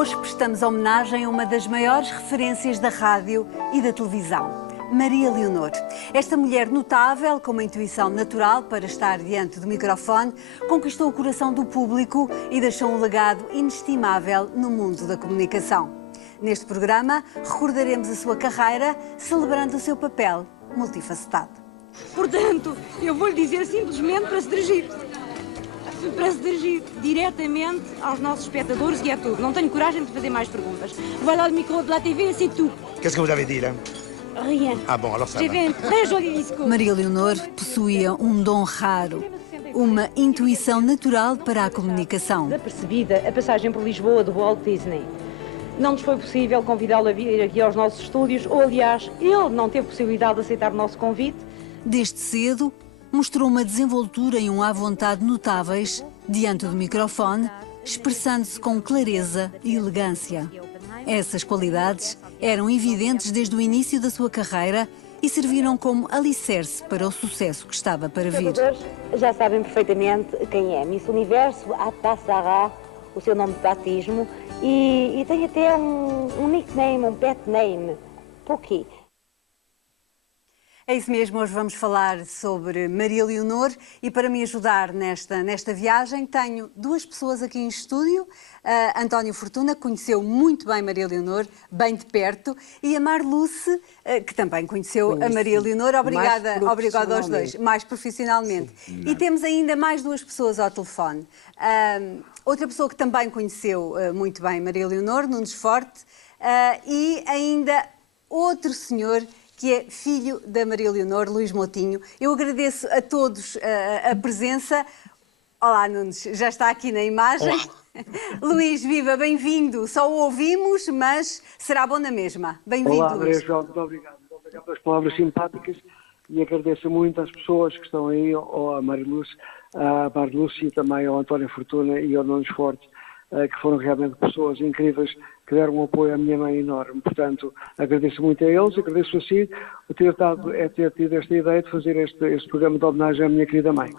Hoje prestamos homenagem a uma das maiores referências da rádio e da televisão, Maria Leonor. Esta mulher notável, com uma intuição natural para estar diante do microfone, conquistou o coração do público e deixou um legado inestimável no mundo da comunicação. Neste programa, recordaremos a sua carreira, celebrando o seu papel multifacetado. Portanto, eu vou lhe dizer simplesmente para se dirigir diretamente aos nossos espectadores e é tudo. Não tenho coragem de fazer mais perguntas. Voilà le micro de la TV, c'est tout. Qu'est-ce que vous avez dit là? Rien. Ah bon, alors ça J'ai va. fait un très joli discours. Maria Leonor possuía um dom raro, uma intuição natural para a comunicação. Desapercebida a passagem por Lisboa do Walt Disney. Não nos foi possível convidá-lo a vir aqui aos nossos estúdios, ou aliás, ele não teve possibilidade de aceitar o nosso convite. Desde cedo, mostrou uma desenvoltura e um à vontade notáveis diante do microfone, expressando-se com clareza e elegância. Essas qualidades eram evidentes desde o início da sua carreira e serviram como alicerce para o sucesso que estava para vir. Os espectadores já sabem perfeitamente quem é Miss Universo, Ata Sarah, o seu nome de batismo, e tem até um nickname, um pet name. Porquê? É isso mesmo, hoje vamos falar sobre Maria Leonor e para me ajudar nesta viagem tenho duas pessoas aqui em estúdio. António Fortuna, que conheceu muito bem Maria Leonor, bem de perto, e a Marluce, que também conheceu a Maria Leonor. Obrigada aos dois, mais profissionalmente. Sim, e temos ainda mais duas pessoas ao telefone. Outra pessoa que também conheceu muito bem Maria Leonor, Nunes Forte, e ainda outro senhor que é filho da Maria Leonor, Luís Moutinho. Eu agradeço a todos a presença. Olá, Nunes, já está aqui na imagem. Luís, viva, bem-vindo. Só o ouvimos, mas será bom na mesma. Bem-vindo, Olá, Maria Luís. João, muito obrigado. Muito obrigado pelas palavras simpáticas e agradeço muito às pessoas que estão aí, à Marluce e também ao António Fortuna e ao Nunes Forte, que foram realmente pessoas incríveis que deram um apoio à minha mãe enorme. Portanto, agradeço muito a eles, agradeço a si ter tido esta ideia de fazer este programa de homenagem à minha querida mãe.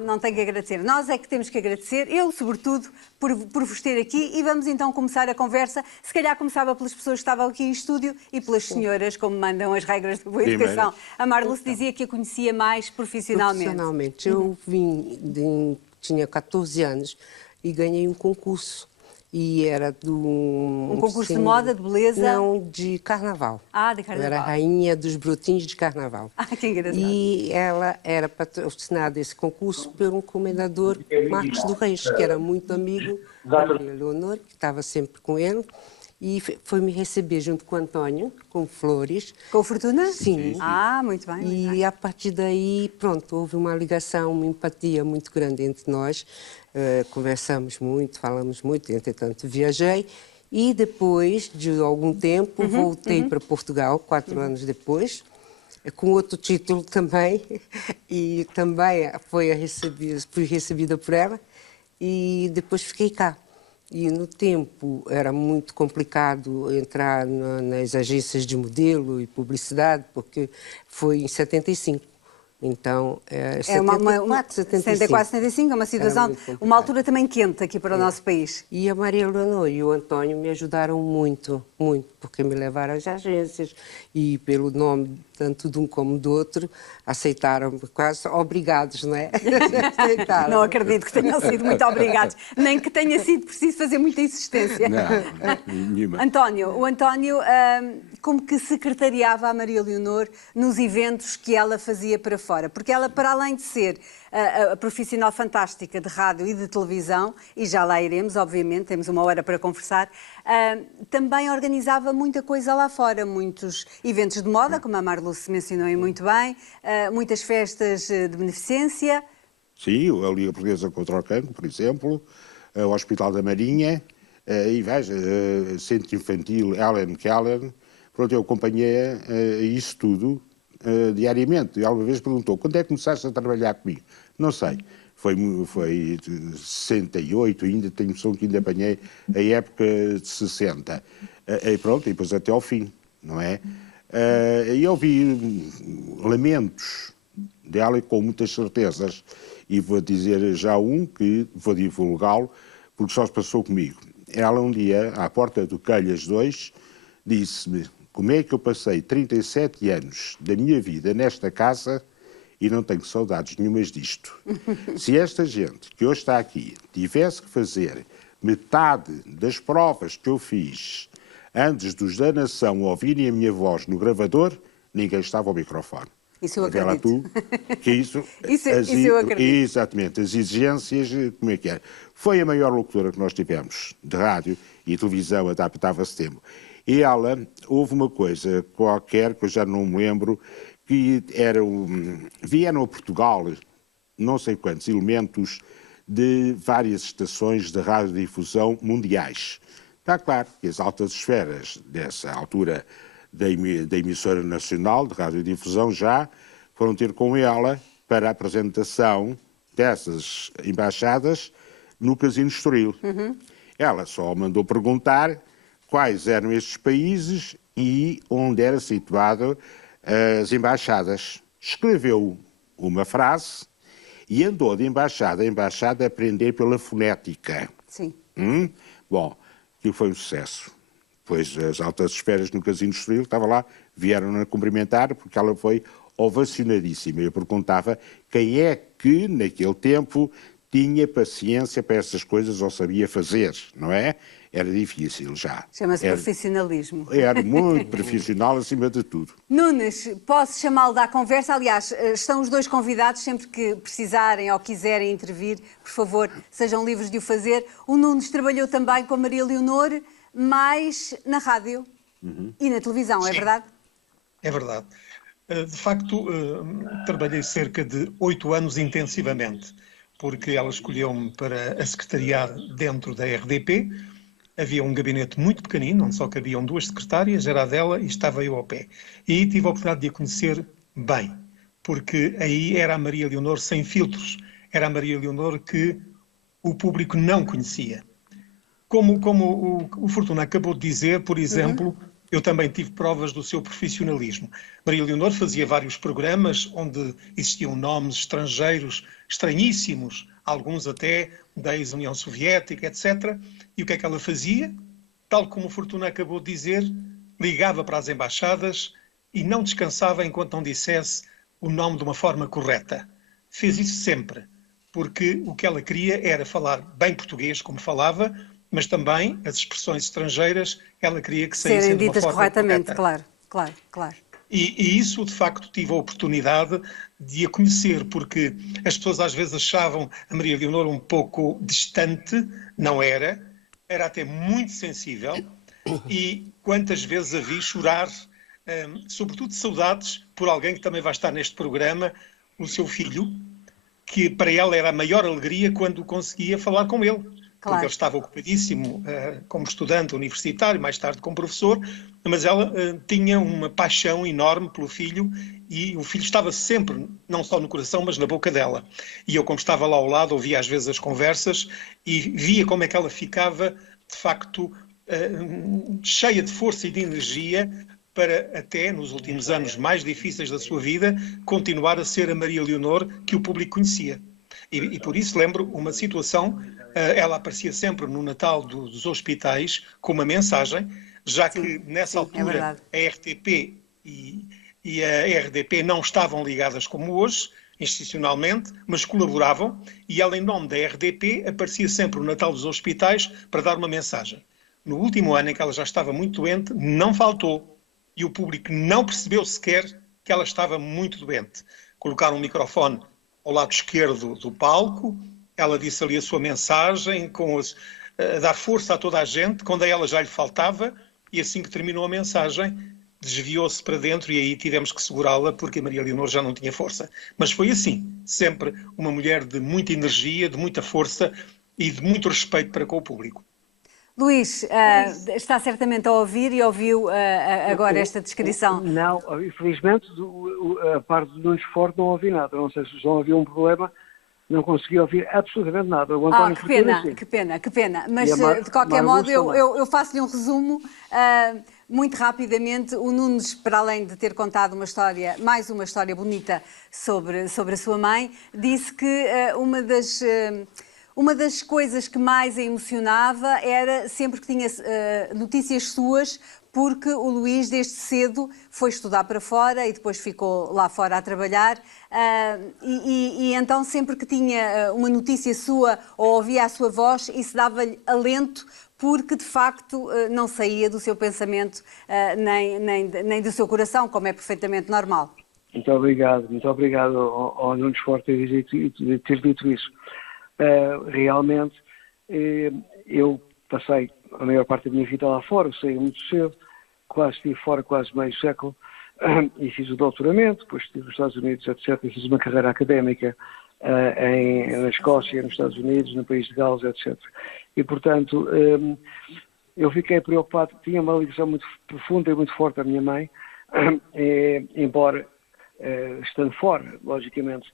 Não tenho que agradecer. Nós é que temos que agradecer, eu sobretudo, por vos ter aqui, e vamos então começar a conversa. Se calhar começava pelas pessoas que estavam aqui em estúdio e pelas senhoras, como mandam as regras da boa educação. A Marluce dizia que a conhecia mais profissionalmente. Profissionalmente. Eu tinha 14 anos e ganhei um concurso. E era um concurso de moda, de beleza? Não, de carnaval. De carnaval. Eu era a rainha dos brotinhos de carnaval. Que engraçado. E ela era patrocinada esse concurso por um comendador, Marcos do Reis, que era muito amigo da Maria Leonor, que estava sempre com ele. E foi me receber junto com o António, com flores. Com a Fortuna? Sim. Muito bem. Muito e bem. A partir daí, pronto, houve uma ligação, uma empatia muito grande entre nós. Conversamos muito, falamos muito, entretanto viajei. E depois de algum tempo voltei para Portugal, 4 anos depois, com outro título também. E também fui recebida por ela. E depois fiquei cá. E no tempo era muito complicado entrar nas agências de modelo e publicidade, porque foi em 75. Então, 74, 75, é uma situação, uma altura também quente aqui para o nosso país. E a Maria Leonor e o António me ajudaram muito, muito, porque me levaram às agências e pelo nome tanto de um como do outro, aceitaram, quase obrigados, não é? Não acredito que tenham sido muito obrigados, nem que tenha sido preciso fazer muita insistência. Não, nenhuma. O António, como que secretariava a Maria Leonor nos eventos que ela fazia para fora? Porque ela, para além de ser a profissional fantástica de rádio e de televisão, e já lá iremos, obviamente, temos uma hora para conversar, também organizava muita coisa lá fora, muitos eventos de moda, como a Marluce mencionou muito bem, muitas festas de beneficência. Sim, a Liga Portuguesa contra o Cancro, por exemplo, o Hospital da Marinha, e veja, Centro Infantil Helen Keller. Pronto, eu acompanhei isso tudo diariamente. E ela uma vez perguntou, quando é que começaste a trabalhar comigo? Não sei. Foi 68, ainda tenho noção que ainda apanhei a época de 60. E pronto, e depois até ao fim, não é? E eu vi lamentos dela com muitas certezas. E vou dizer já um que vou divulgá-lo, porque só se passou comigo. ela um dia, à porta do Calhas 2, disse-me: como é que eu passei 37 anos da minha vida nesta casa e não tenho saudades nenhumas disto? Se esta gente que hoje está aqui tivesse que fazer metade das provas que eu fiz antes dos da nação ouvirem a minha voz no gravador, ninguém estava ao microfone. Isso eu Revela acredito. tu que isso eu acredito. Exatamente, as exigências, como é que era? Foi a maior locutora que nós tivemos, de rádio e televisão, adaptava-se tempo. E ela, houve uma coisa qualquer, que eu já não me lembro, que era vieram a Portugal não sei quantos elementos de várias estações de radiodifusão mundiais. Está claro que as altas esferas dessa altura da emissora nacional de radiodifusão já foram ter com ela para a apresentação dessas embaixadas no Casino Estoril. Ela só mandou perguntar quais eram estes países e onde era situado as embaixadas. Escreveu uma frase e andou de embaixada a embaixada a aprender pela fonética. Sim. Bom, aquilo foi um sucesso. Pois as altas esferas no Casino Estoril, estava lá, vieram-na cumprimentar porque ela foi ovacionadíssima. Eu perguntava quem é que, naquele tempo, tinha paciência para essas coisas ou sabia fazer, não é? Era difícil já. Chama-se profissionalismo. Era muito profissional acima de tudo. Nunes, posso chamá-lo à conversa? Aliás, estão os dois convidados, sempre que precisarem ou quiserem intervir, por favor, sejam livres de o fazer. O Nunes trabalhou também com a Maria Leonor, mais na rádio e na televisão, Sim, é verdade? é verdade. De facto, trabalhei cerca de 8 anos intensivamente, porque ela escolheu-me para a secretariado dentro da RDP. Havia um gabinete muito pequenino, onde só cabiam 2 secretárias, era a dela e estava eu ao pé. E tive a oportunidade de a conhecer bem, porque aí era a Maria Leonor sem filtros, era a Maria Leonor que o público não conhecia. Como o Fortuna acabou de dizer, por exemplo, eu também tive provas do seu profissionalismo. Maria Leonor fazia vários programas onde existiam nomes estrangeiros estranhíssimos, alguns até da ex-União Soviética, etc. E o que é que ela fazia? Tal como o Fortuna acabou de dizer, ligava para as embaixadas e não descansava enquanto não dissesse o nome de uma forma correta. Fez isso sempre, porque o que ela queria era falar bem português, como falava, mas também as expressões estrangeiras ela queria que saíssem Serem de uma ditas forma corretamente, correta. claro. E isso, de facto, tive a oportunidade de a conhecer, porque as pessoas às vezes achavam a Maria Leonor um pouco distante, não era, era até muito sensível, e quantas vezes a vi chorar, sobretudo de saudades, por alguém que também vai estar neste programa, o seu filho, que para ela era a maior alegria quando conseguia falar com ele. Claro. Porque ele estava ocupadíssimo como estudante universitário, mais tarde como professor, mas ela tinha uma paixão enorme pelo filho e o filho estava sempre, não só no coração, mas na boca dela. E eu, como estava lá ao lado, ouvia às vezes as conversas e via como é que ela ficava, de facto, cheia de força e de energia para até, nos últimos anos mais difíceis da sua vida, continuar a ser a Maria Leonor que o público conhecia. E por isso lembro uma situação, ela aparecia sempre no Natal dos hospitais com uma mensagem, já que nessa altura a RTP e a RDP não estavam ligadas como hoje, institucionalmente, mas colaboravam, e ela, em nome da RDP, aparecia sempre no Natal dos hospitais para dar uma mensagem. No último ano em que ela já estava muito doente, não faltou, e o público não percebeu sequer que ela estava muito doente. Colocaram um microfone ao lado esquerdo do palco, ela disse ali a sua mensagem, a dar força a toda a gente, quando a ela já lhe faltava, e assim que terminou a mensagem, desviou-se para dentro e aí tivemos que segurá-la porque a Maria Leonor já não tinha força. Mas foi assim, sempre uma mulher de muita energia, de muita força e de muito respeito para com o público. Luís, está certamente a ouvir e ouviu agora esta descrição. Não, infelizmente, a parte do Nunes Forte não ouvi nada. Não sei se já ouviu um problema, não consegui ouvir absolutamente nada. O António Fortuna, que pena. Mas, de qualquer modo, eu faço-lhe um resumo muito rapidamente. O Nunes, para além de ter contado uma história, mais uma história bonita sobre a sua mãe, disse que uma das coisas que mais a emocionava era sempre que tinha notícias suas, porque o Luís, desde cedo, foi estudar para fora e depois ficou lá fora a trabalhar. E então, sempre que tinha uma notícia sua ou ouvia a sua voz, isso dava-lhe alento, porque de facto não saía do seu pensamento nem do seu coração, como é perfeitamente normal. Muito obrigado ao Nuno Forte de ter dito isso. Realmente, eu passei a maior parte da minha vida lá fora, saí muito cedo, quase estive fora quase meio século, e fiz o doutoramento, depois estive nos Estados Unidos, etc. E fiz uma carreira académica na Escócia, nos Estados Unidos, no país de Gales, etc. E, portanto, eu fiquei preocupado, tinha uma ligação muito profunda e muito forte à minha mãe, embora estando fora, logicamente.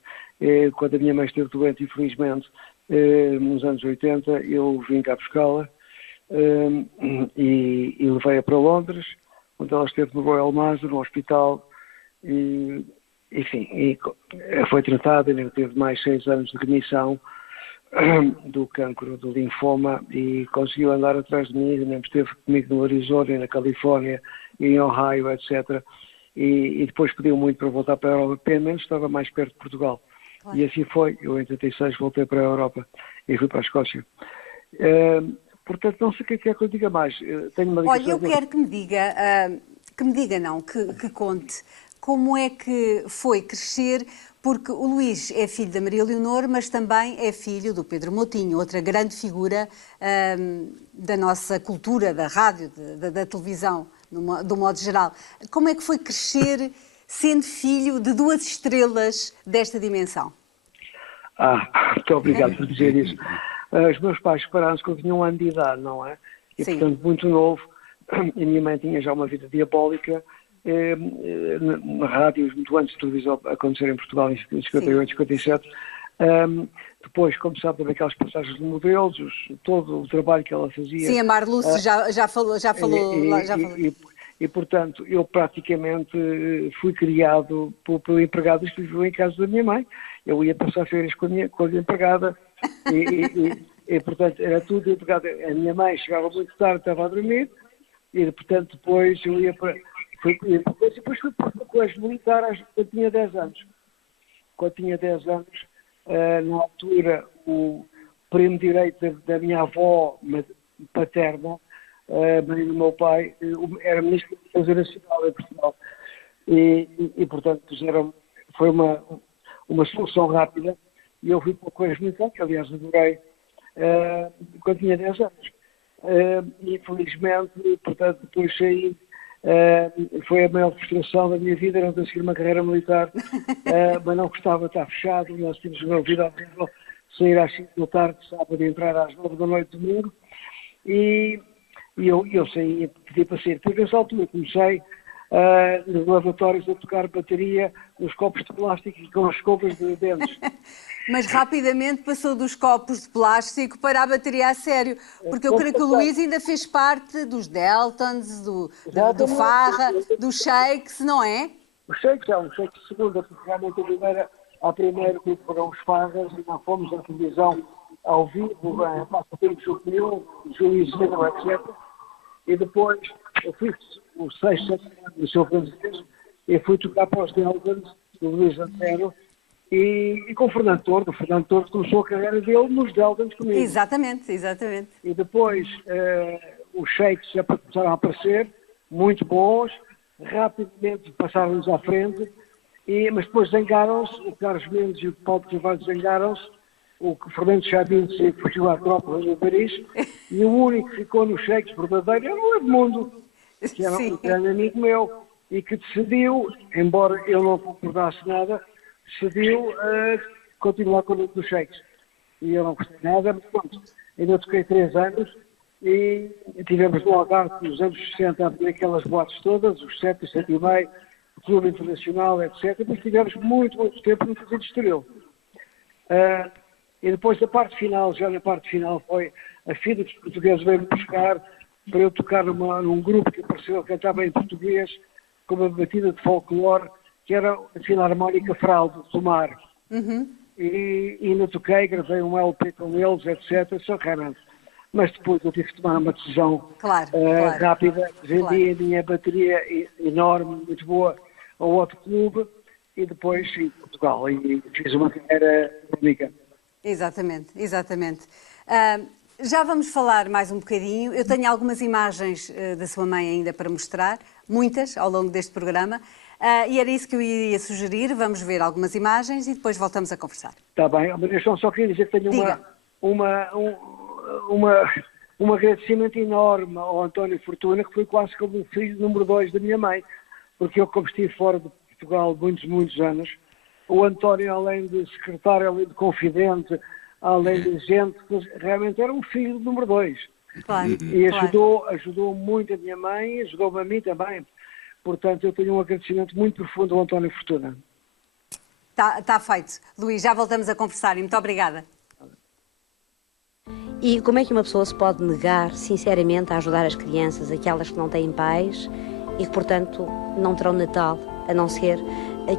Quando a minha mãe esteve doente, infelizmente, nos anos 80, eu vim cá buscá-la e levei-a para Londres, onde ela esteve no Royal Marsden, no hospital, e foi tratada, ainda teve mais 6 anos de remissão do cancro, do linfoma, e conseguiu andar atrás de mim, ainda esteve comigo no Arizona, na Califórnia, em Ohio, etc., e depois pediu muito para voltar para a Europa, pelo menos estava mais perto de Portugal. Claro. E assim foi. Eu, em 86, voltei para a Europa e fui para a Escócia. Portanto, não sei o que é que eu diga mais. Tenho uma ligação. Olha, eu quero que me diga, que conte como é que foi crescer, porque o Luís é filho da Maria Leonor, mas também é filho do Pedro Moutinho, outra grande figura da nossa cultura, da rádio, da televisão, do modo geral. Como é que foi crescer sendo filho de 2 estrelas desta dimensão? Muito obrigado por dizer isso. Os meus pais separaram-se quando eu tinha 1 ano de idade, não é? E, sim, portanto, muito novo. E a minha mãe tinha já uma vida diabólica na rádio, muito antes de televisão acontecer em Portugal, em 58, 57. Depois, como sabe, também aquelas passagens de modelos, todo o trabalho que ela fazia. Sim, a Marluce já falou. E, portanto, eu praticamente fui criado pelo empregado que viveu em casa da minha mãe. Eu ia passar férias com a minha empregada e, portanto, era tudo empregado. A minha mãe chegava muito tarde, estava a dormir, e, portanto, depois eu ia para... Depois fui para o colégio militar quando tinha 10 anos. Quando tinha 10 anos, na altura, o primo direito da minha avó paterna, mãe do meu pai, era ministro da Defesa Nacional em Portugal. E portanto, foi uma solução rápida. E eu fui para o colégio militar, que aliás adorei, quando tinha 10 anos. E infelizmente, portanto, depois saí. Foi a maior frustração da minha vida, não ter seguido uma carreira militar, mas não gostava de estar fechado. Nós tínhamos uma vida horrível, sair às 5 da tarde, sábado, e entrar às 9 da noite, domingo, e eu saí, pedi para sair. Depois, nessa altura, comecei nos lavatórios a tocar bateria nos copos de plástico e com as escovas de dentes. Mas rapidamente passou dos copos de plástico para a bateria a sério, porque eu creio que o Luís ainda fez parte dos Deltons, do Farra, dos Shakes, não é? Os Shakes um Shakes de segunda, porque realmente a primeira que foram os Farras, e nós fomos à televisão ao vivo, Passatempo Juvenil, Juizinho, etc. E depois eu fui o 6, 7 anos do seu francês e fui tocar para os Deltons, do Luís Antero, e com o Fernando Tordo. O Fernando Tordo começou a carreira dele nos Deltons comigo. Exatamente. E depois os Shakes já começaram a aparecer, muito bons, rapidamente passaram-nos à frente, mas depois zangaram-se, o Carlos Mendes e o Paulo Carvalho zangaram-se, o Fernando Chabin fugiu à tropa em Paris, e o único que ficou nos Shakes verdadeiro era o Edmundo, que era um grande amigo meu, e que decidiu, embora eu não concordasse nada, decidiu continuar com o dos Shakes. E eu não gostei nada, mas pronto, ainda toquei 3 anos e tivemos no Algarve nos anos 60 a abrir aquelas boates todas, os 7 e 7 e meio, o Clube Internacional, etc. Mas tivemos muito tempo no Fazendo Estoril. E depois da parte final, foi a filha dos portugueses veio-me buscar para eu tocar num grupo que apareceu, que cantava em português, com uma batida de folclore, que era a Filarmónica Fralde do Mar. e ainda toquei, gravei um LP com eles, etc. Só que realmente. Mas depois eu tive que tomar uma decisão Claro, rápida. Vendi claro. a minha bateria enorme, muito boa, ao outro clube e depois em Portugal. E fiz uma carreira pública. Exatamente, exatamente. Já vamos falar mais um bocadinho. Eu tenho algumas imagens da sua mãe ainda para mostrar, muitas ao longo deste programa, e era isso que eu iria sugerir. Vamos ver algumas imagens e depois voltamos a conversar. Está bem, mas eu só queria dizer que tenho Diga. um agradecimento enorme ao António Fortuna, que foi quase como o filho número 2 da minha mãe, porque eu, como estive fora de Portugal muitos anos, o António, além de secretário, além de confidente, além de gente, realmente era um filho número 2. Claro, E claro. ajudou muito a minha mãe, ajudou-me a mim também. Portanto, eu tenho um agradecimento muito profundo ao António Fortuna. Está feito. Luís, já voltamos a conversar e muito obrigada. E como é que uma pessoa se pode negar, sinceramente, a ajudar as crianças, aquelas que não têm pais e que, portanto, não terão Natal, a não ser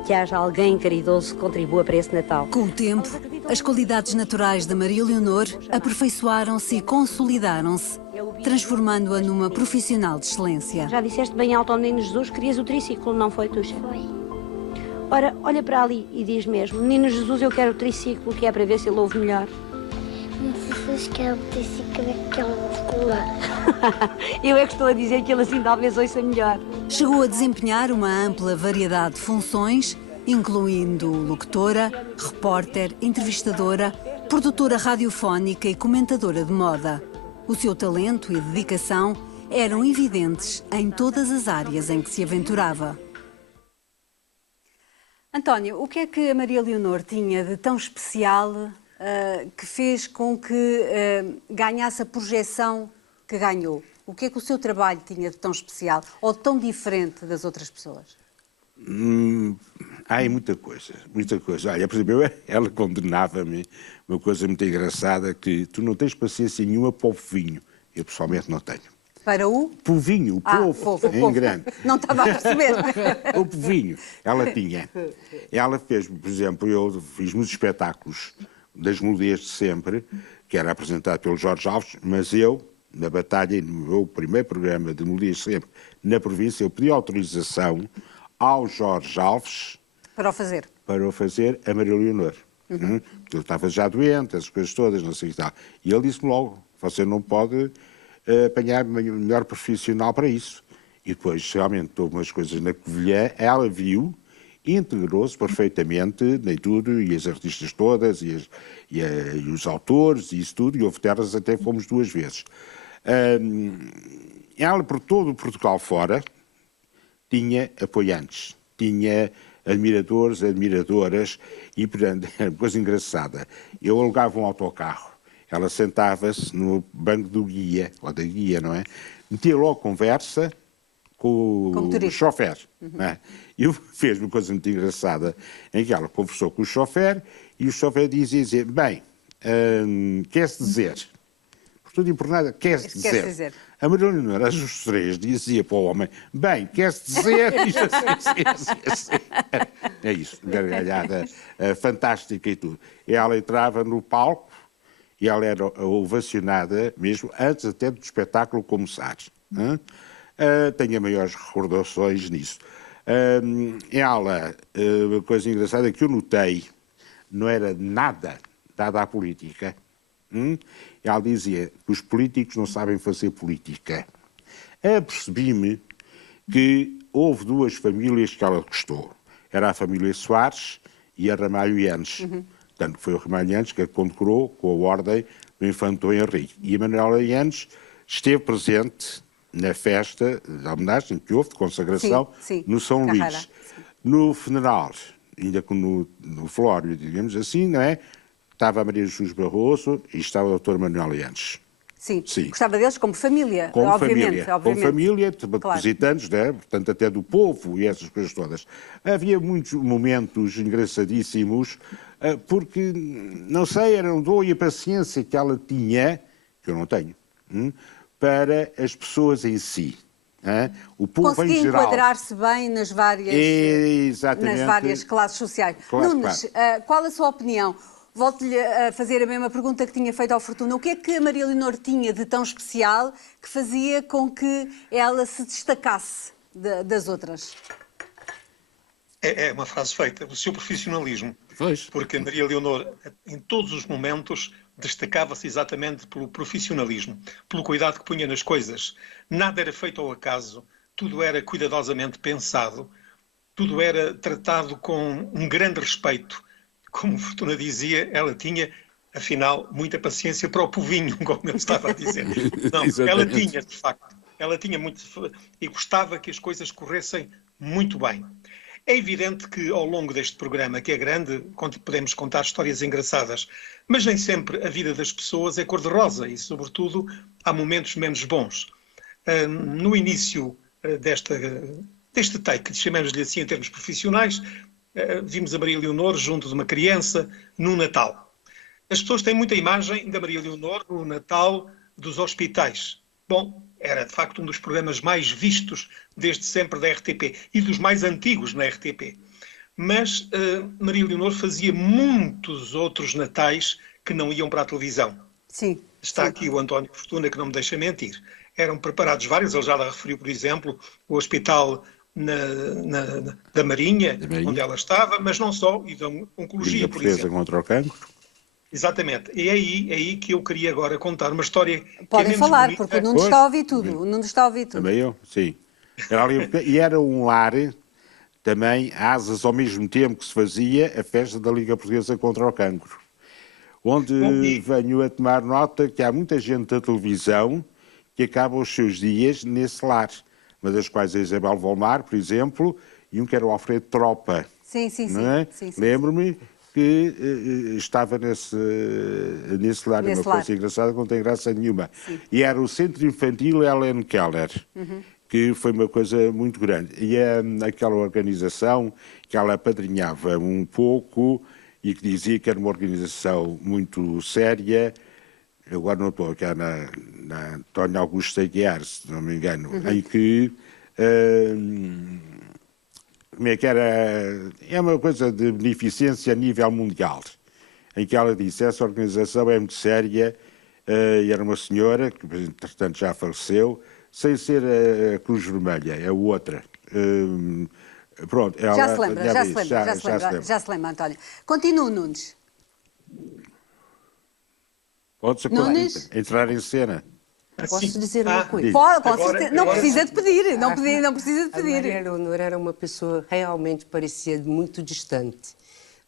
que haja alguém caridoso que contribua para esse Natal? Com o tempo, as qualidades naturais da Maria Leonor aperfeiçoaram-se e consolidaram-se, transformando-a numa profissional de excelência. Já disseste bem alto ao Menino Jesus, querias o triciclo, não foi, Tuxa? Foi. Ora, olha para ali e diz mesmo, Menino Jesus, eu quero o triciclo, que é para ver se ele ouve melhor. Jesus quer o triciclo que ele voa. Eu é que estou a dizer que ele assim talvez ouça melhor. Chegou a desempenhar uma ampla variedade de funções, incluindo locutora, repórter, entrevistadora, produtora radiofónica e comentadora de moda. O seu talento e dedicação eram evidentes em todas as áreas em que se aventurava. António, o que é que a Maria Leonor tinha de tão especial que fez com que ganhasse a projeção que ganhou? O que é que o seu trabalho tinha de tão especial ou de tão diferente das outras pessoas? Há aí muita coisa, muita coisa. Olha, por exemplo, ela condenava-me uma coisa muito engraçada, que tu não tens paciência nenhuma para o vinho. Eu pessoalmente não tenho. Para o? Povinho, o povo, em povo. grande. Não estava a perceber. O povinho, ela tinha. Ela fez, por exemplo, eu fiz muitos espetáculos das melodias de sempre, que era apresentado pelo Jorge Alves, mas eu, na batalha, no meu primeiro programa de melodias de sempre, na província, eu pedi autorização ao Jorge Alves Para o fazer. para o fazer a Maria Leonor. Porque eu estava já doente, as coisas todas, não sei o que tal. E ele disse-me logo, você não pode apanhar melhor profissional para isso. E depois, realmente, houve umas coisas na Covilhã, ela viu, integrou-se perfeitamente em tudo, e as artistas todas, e os autores, e isso tudo, e houve terras até que fomos 2 vezes. Ela, por todo o Portugal fora, tinha apoiantes, tinha admiradores, admiradoras, e, portanto, era uma coisa engraçada. Eu alugava um autocarro, ela sentava-se no banco do guia, ou da guia, não é? Metia logo conversa com o chofer. Não é? E fez uma coisa muito engraçada, em que ela conversou com o chofer, e o chofer dizia, bem, quer-se dizer, por tudo e por nada, quer-se dizer. A Maria Leonor, às 3, dizia para o homem, bem, quer-se dizer, isto assim. É isso, gargalhada fantástica e tudo. E ela entrava no palco, e ela era ovacionada mesmo antes até do espetáculo começar. Tenho maiores recordações nisso. Ela, uma coisa engraçada que eu notei, não era nada dada à política. Ela dizia que os políticos não sabem fazer política. Apercebi-me que houve 2 famílias que ela gostou. Era a família Soares e a Ramalho Yanes. Tanto que foi o Ramalho Yanes que a condecorou com a ordem do Infante Dom Henrique. E a Manuela Yanes esteve presente na festa da homenagem que houve, de consagração, sim, no São Carreira. Luís. No funeral, ainda no velório, digamos assim, não é? Estava a Maria Jesus Barroso e estava o Dr. Manuel Yanes. Sim. Sim. Gostava deles como família, Como obviamente. família, como família, Claro. visitantes, né? Portanto, até do povo e essas coisas todas. Havia muitos momentos engraçadíssimos, porque, não sei, era um dom e a paciência que ela tinha, que eu não tenho, para as pessoas em si. O povo em Conseguia geral. enquadrar-se bem nas várias classes sociais. Claro, Nunes, qual a sua opinião? Volto-lhe a fazer a mesma pergunta que tinha feito ao Fortuna. O que é que a Maria Leonor tinha de tão especial que fazia com que ela se destacasse das outras? É uma frase feita, o seu profissionalismo. Pois. Porque a Maria Leonor, em todos os momentos, destacava-se exatamente pelo profissionalismo, pelo cuidado que punha nas coisas. Nada era feito ao acaso, tudo era cuidadosamente pensado, tudo era tratado com um grande respeito. Como Fortuna dizia, ela tinha, afinal, muita paciência para o povinho, como ele estava a dizer. Não, ela tinha, de facto, ela tinha muito, e gostava que as coisas corressem muito bem. É evidente que ao longo deste programa, que é grande, podemos contar histórias engraçadas, mas nem sempre a vida das pessoas é cor-de-rosa e, sobretudo, há momentos menos bons. No início deste take, chamemos-lhe assim em termos profissionais, vimos a Maria Leonor junto de uma criança no Natal. As pessoas têm muita imagem da Maria Leonor no Natal dos hospitais. Bom, era de facto um dos programas mais vistos desde sempre da RTP e dos mais antigos na RTP. Mas Maria Leonor fazia muitos outros natais que não iam para a televisão. Sim. Está aqui o António Fortuna, que não me deixa mentir. Eram preparados vários, ele já lá referiu, por exemplo, o hospital da Marinha, onde ela estava, mas não só, e da Oncologia, por exemplo. Contra o cancro. Exatamente. É aí que eu queria agora contar uma história que Podem é falar, bonita. porque o Nuno está a ouvir tudo. O Nuno está a ouvir tudo. Também eu, sim. E era um lar, também, asas ao mesmo tempo que se fazia a festa da Liga Portuguesa contra o Cancro. Onde venho a tomar nota que há muita gente da televisão que acaba os seus dias nesse lar. Uma das quais a Isabel Volmar, por exemplo, e um que era o Alfredo Tropa. Sim, sim, sim. É? Sim. Lembro-me que estava nesse lar, uma coisa engraçada que não tem graça nenhuma. Sim. E era o Centro Infantil Helen Keller, que foi uma coisa muito grande. E aquela organização que ela apadrinhava um pouco e que dizia que era uma organização muito séria. Eu agora não estou aqui na António Augusto Aguiar, se não me engano, em que... como é que era? É uma coisa de beneficência a nível mundial, em que ela disse, essa organização é muito séria, e era uma senhora, que entretanto já faleceu, sem ser a Cruz Vermelha, é outra. Pronto, ela, já se lembra, António. Continua, Nunes. Pode-se entrar em cena. Posso dizer uma coisa? Pode, não precisa de pedir, não precisa de pedir. A Maria Leonor era uma pessoa realmente parecia muito distante,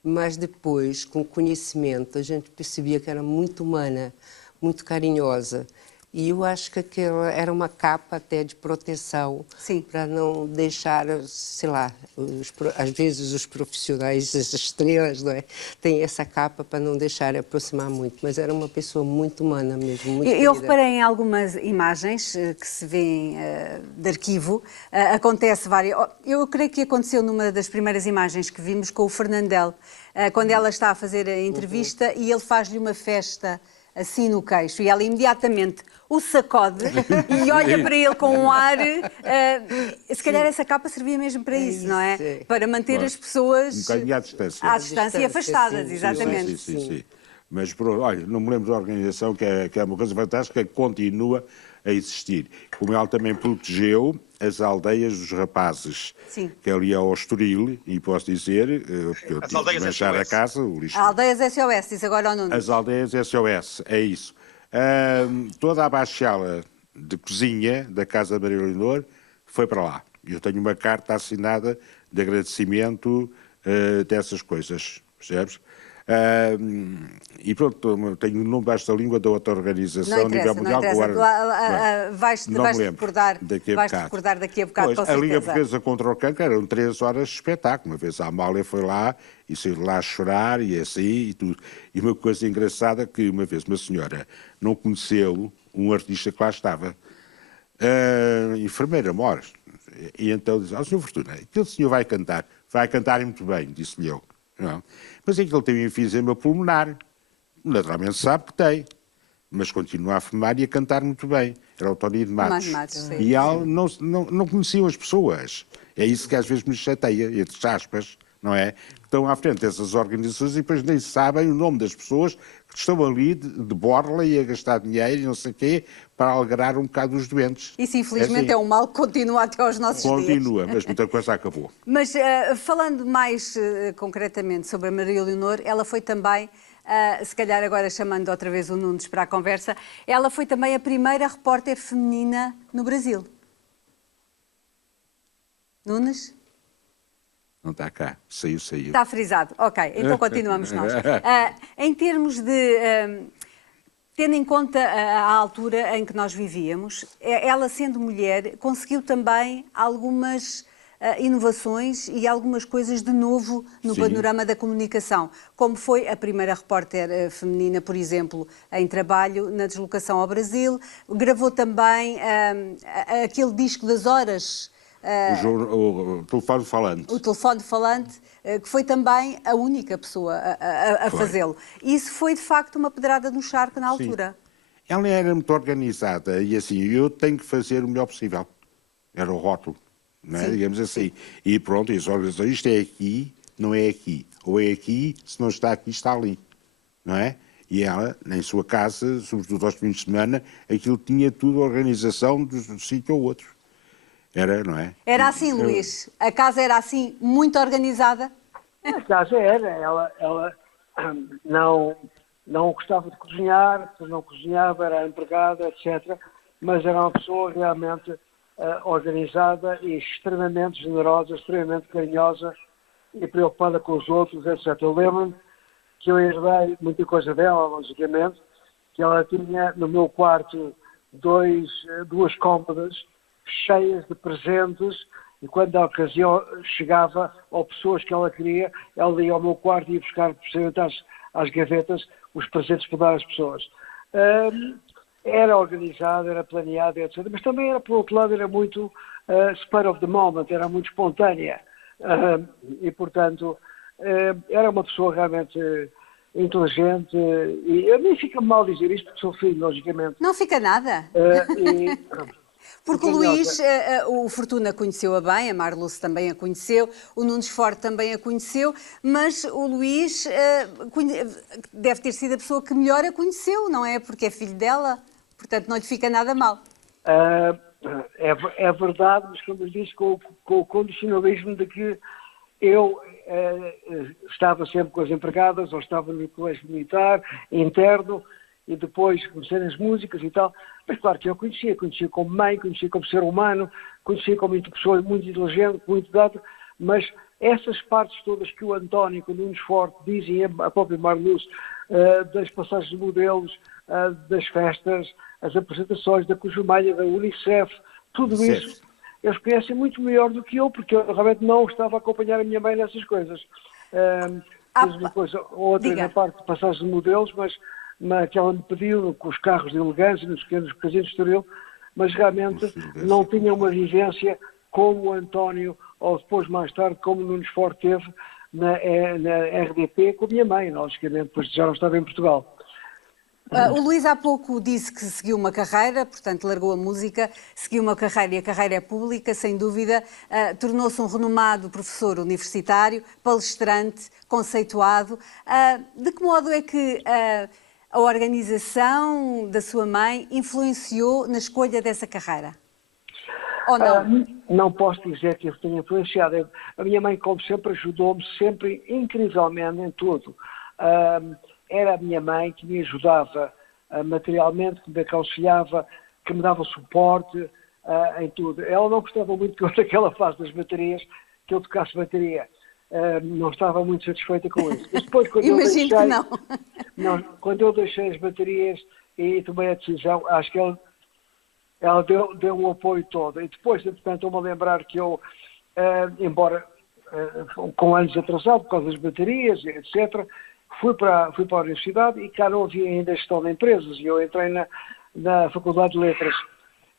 mas depois, com o conhecimento, a gente percebia que era muito humana, muito carinhosa. E eu acho que aquela era uma capa até de proteção, para não deixar, sei lá, às vezes os profissionais, as estrelas, não é? Têm essa capa para não deixar aproximar muito, mas era uma pessoa muito humana mesmo, muito Eu reparei em algumas imagens que se vêem de arquivo, acontece várias... Eu creio que aconteceu numa das primeiras imagens que vimos com o Fernandel, quando ela está a fazer a entrevista e ele faz-lhe uma festa assim no queixo, e ela imediatamente o sacode e olha para ele com um ar... se calhar essa capa servia mesmo para isso, não é? Para manter as pessoas... Um bocadinho à distância. À distância e afastadas, exatamente. Sim. Mas, olha, não me lembro da organização, que é uma coisa fantástica, que continua a existir. Como ela também protegeu as aldeias dos rapazes, que ali é ao Estoril, e posso dizer, porque eu tive que manchar a casa, o lixo. Aldeias SOS, diz agora ao Nuno. As aldeias SOS, é isso. Toda a baixela de cozinha da Casa da Maria Leonor foi para lá. Eu tenho uma carta assinada de agradecimento dessas coisas, percebes? E pronto, tenho o nome desta língua da outra organização a nível mundial. Vais-te recordar daqui a bocado, com certeza. A Liga Portuguesa contra o Cancro eram 3 horas de espetáculo. Uma vez a Amália foi lá e saiu lá a chorar e assim e tudo. E uma coisa engraçada que uma vez uma senhora não conheceu um artista que lá estava. Enfermeira, mora. E então diz, Sr. Fortuna, aquele senhor vai cantar muito bem, disse-lhe eu. Não. Mas é que ele tem um enfisema pulmonar. Naturalmente sabe que tem. mas continua a fumar e a cantar muito bem. Era o Tony de Matos. Matos, E ela não conhecia as pessoas. É isso que às vezes me chateia, entre aspas, não é? Estão à frente dessas organizações e depois nem sabem o nome das pessoas que estão ali de borla e a gastar dinheiro e não sei o quê para alegrar um bocado os doentes. Isso, infelizmente, assim. é um mal que continua até aos nossos dias. Continua, mas muita coisa acabou. Mas, falando mais concretamente sobre a Maria Leonor, ela foi também, se calhar agora chamando outra vez o Nunes para a conversa, ela foi também a primeira repórter feminina no Brasil. Nunes? Não está cá, saiu. Está frisado, ok, então continuamos nós. Em termos de... tendo em conta a altura em que nós vivíamos, ela sendo mulher conseguiu também algumas inovações e algumas coisas de novo no panorama da comunicação, como foi a primeira repórter feminina, por exemplo, em trabalho na deslocação ao Brasil, gravou também aquele disco das horas... o telefone falante. O telefone falante, que foi também a única pessoa a fazê-lo. Isso foi, de facto, uma pedrada no charco na altura. Sim. Ela era muito organizada e assim, eu tenho que fazer o melhor possível. Era o rótulo, não é? Digamos assim. E pronto, isso, isto é aqui, não é aqui. Ou é aqui, se não está aqui, está ali. Não é? E ela, em sua casa, sobretudo aos fins de semana, aquilo tinha tudo a organização de um sítio ao outro. Era, não é? Era assim, Luís? A casa era assim, muito organizada? A casa era. Ela não gostava de cozinhar, não cozinhava, era empregada, etc. Mas era uma pessoa realmente organizada e extremamente generosa, extremamente carinhosa e preocupada com os outros, etc. Eu lembro-me que eu herdei muita coisa dela, logicamente, que ela tinha no meu quarto duas cômodas cheias de presentes, e quando a ocasião chegava, ou pessoas que ela queria, ela ia ao meu quarto e ia buscar às gavetas os presentes para dar às pessoas. Era organizada, era planeada, etc. Mas também era, por outro lado, era muito spur of the moment, era muito espontânea. E, portanto, era uma pessoa realmente inteligente, e eu nem fica mal dizer isto, porque sou filho, logicamente. Não fica nada. Porque o Luís, o Fortuna conheceu-a bem, a Marluce também a conheceu, o Nunes Forte também a conheceu, mas o Luís deve ter sido a pessoa que melhor a conheceu, não é? Porque é filho dela, portanto não lhe fica nada mal. É verdade, mas como eu disse, com o condicionalismo de que eu estava sempre com as empregadas, ou estava no colégio militar, interno, e depois comecei nas músicas e tal. Mas claro que eu conhecia como mãe, conhecia como ser humano, conhecia como pessoa muito inteligente, muito dada, mas essas partes todas que o António, que o Nunes Forte dizem, a própria Marluce, das passagens de modelos, das festas, as apresentações da Cruz Vermelha, da Unicef, tudo isso, eles conhecem muito melhor do que eu, porque eu realmente não estava a acompanhar a minha mãe nessas coisas. Fiz uma coisa ou outra na parte de passagens de modelos, mas que ela me pediu, com os carros de elegância, nos pequenos casinos de Estoril, mas realmente não tinha uma vivência como o António, ou depois, mais tarde, como o Nunes Forte teve na RDP com a minha mãe, logicamente, depois já não estava em Portugal. O Luís há pouco disse que seguiu uma carreira, portanto largou a música, seguiu uma carreira e a carreira é pública, sem dúvida, tornou-se um renomado professor universitário, palestrante, conceituado. De que modo é que a organização da sua mãe influenciou na escolha dessa carreira? Ou não? Não posso dizer que eu tenha influenciado. A minha mãe, como sempre, ajudou-me sempre incrivelmente em tudo. Era a minha mãe que me ajudava materialmente, que me aconselhava, que me dava suporte em tudo. Ela não gostava muito que eu, naquela fase das baterias, que eu tocasse bateria. Não estava muito satisfeita com isso. Mas depois, quando imagino que não. Quando eu deixei as baterias e tomei a decisão, acho que ela deu um apoio todo. E depois, entretanto, estou-me a lembrar que eu, embora com anos atrasado, por causa das baterias, etc., fui para a universidade e cá não havia ainda gestão de empresas. E eu entrei na Faculdade de Letras.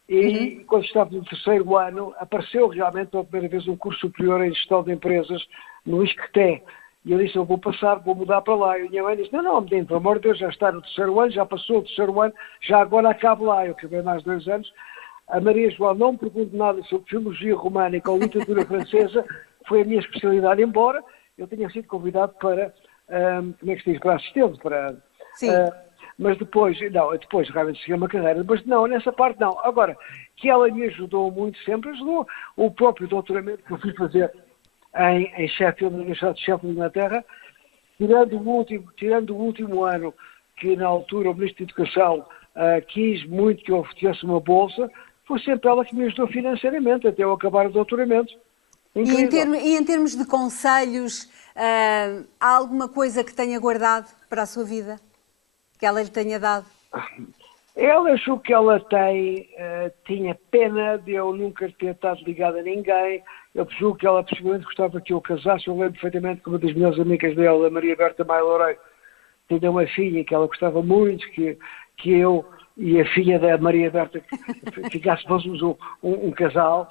E quando estava no terceiro ano, apareceu realmente pela primeira vez um curso superior em gestão de empresas no ISCTE. E eu disse, eu vou passar, vou mudar para lá. E a minha mãe disse, não, menino, pelo amor de Deus, já está no terceiro ano, já passou o terceiro ano, já agora acabo lá. Eu acabei mais 2 anos. A Maria João não me perguntou nada sobre filologia românica ou literatura francesa, foi a minha especialidade, embora eu tenha sido convidado para, como é que se diz, para assistente, para... Sim. Mas depois realmente segui uma carreira, mas não, nessa parte não. Agora, que ela me ajudou muito, sempre ajudou. O próprio doutoramento que eu fui fazer em Sheffield, na Universidade de Sheffield, Inglaterra, tirando o último ano, que na altura o Ministro da Educação quis muito que eu tivesse uma bolsa, foi sempre ela que me ajudou financeiramente, até eu acabar o doutoramento. E em termos de conselhos, há alguma coisa que tenha guardado para a sua vida? Que ela lhe tenha dado? Ela achou que ela tinha pena de eu nunca ter estado ligada a ninguém. Eu julgo que ela possivelmente gostava que eu casasse. Eu lembro perfeitamente que uma das melhores amigas dela, a Maria Berta Maia Loureiro, tinha uma filha que ela gostava muito, que eu e a filha da Maria Berta fôssemos um casal.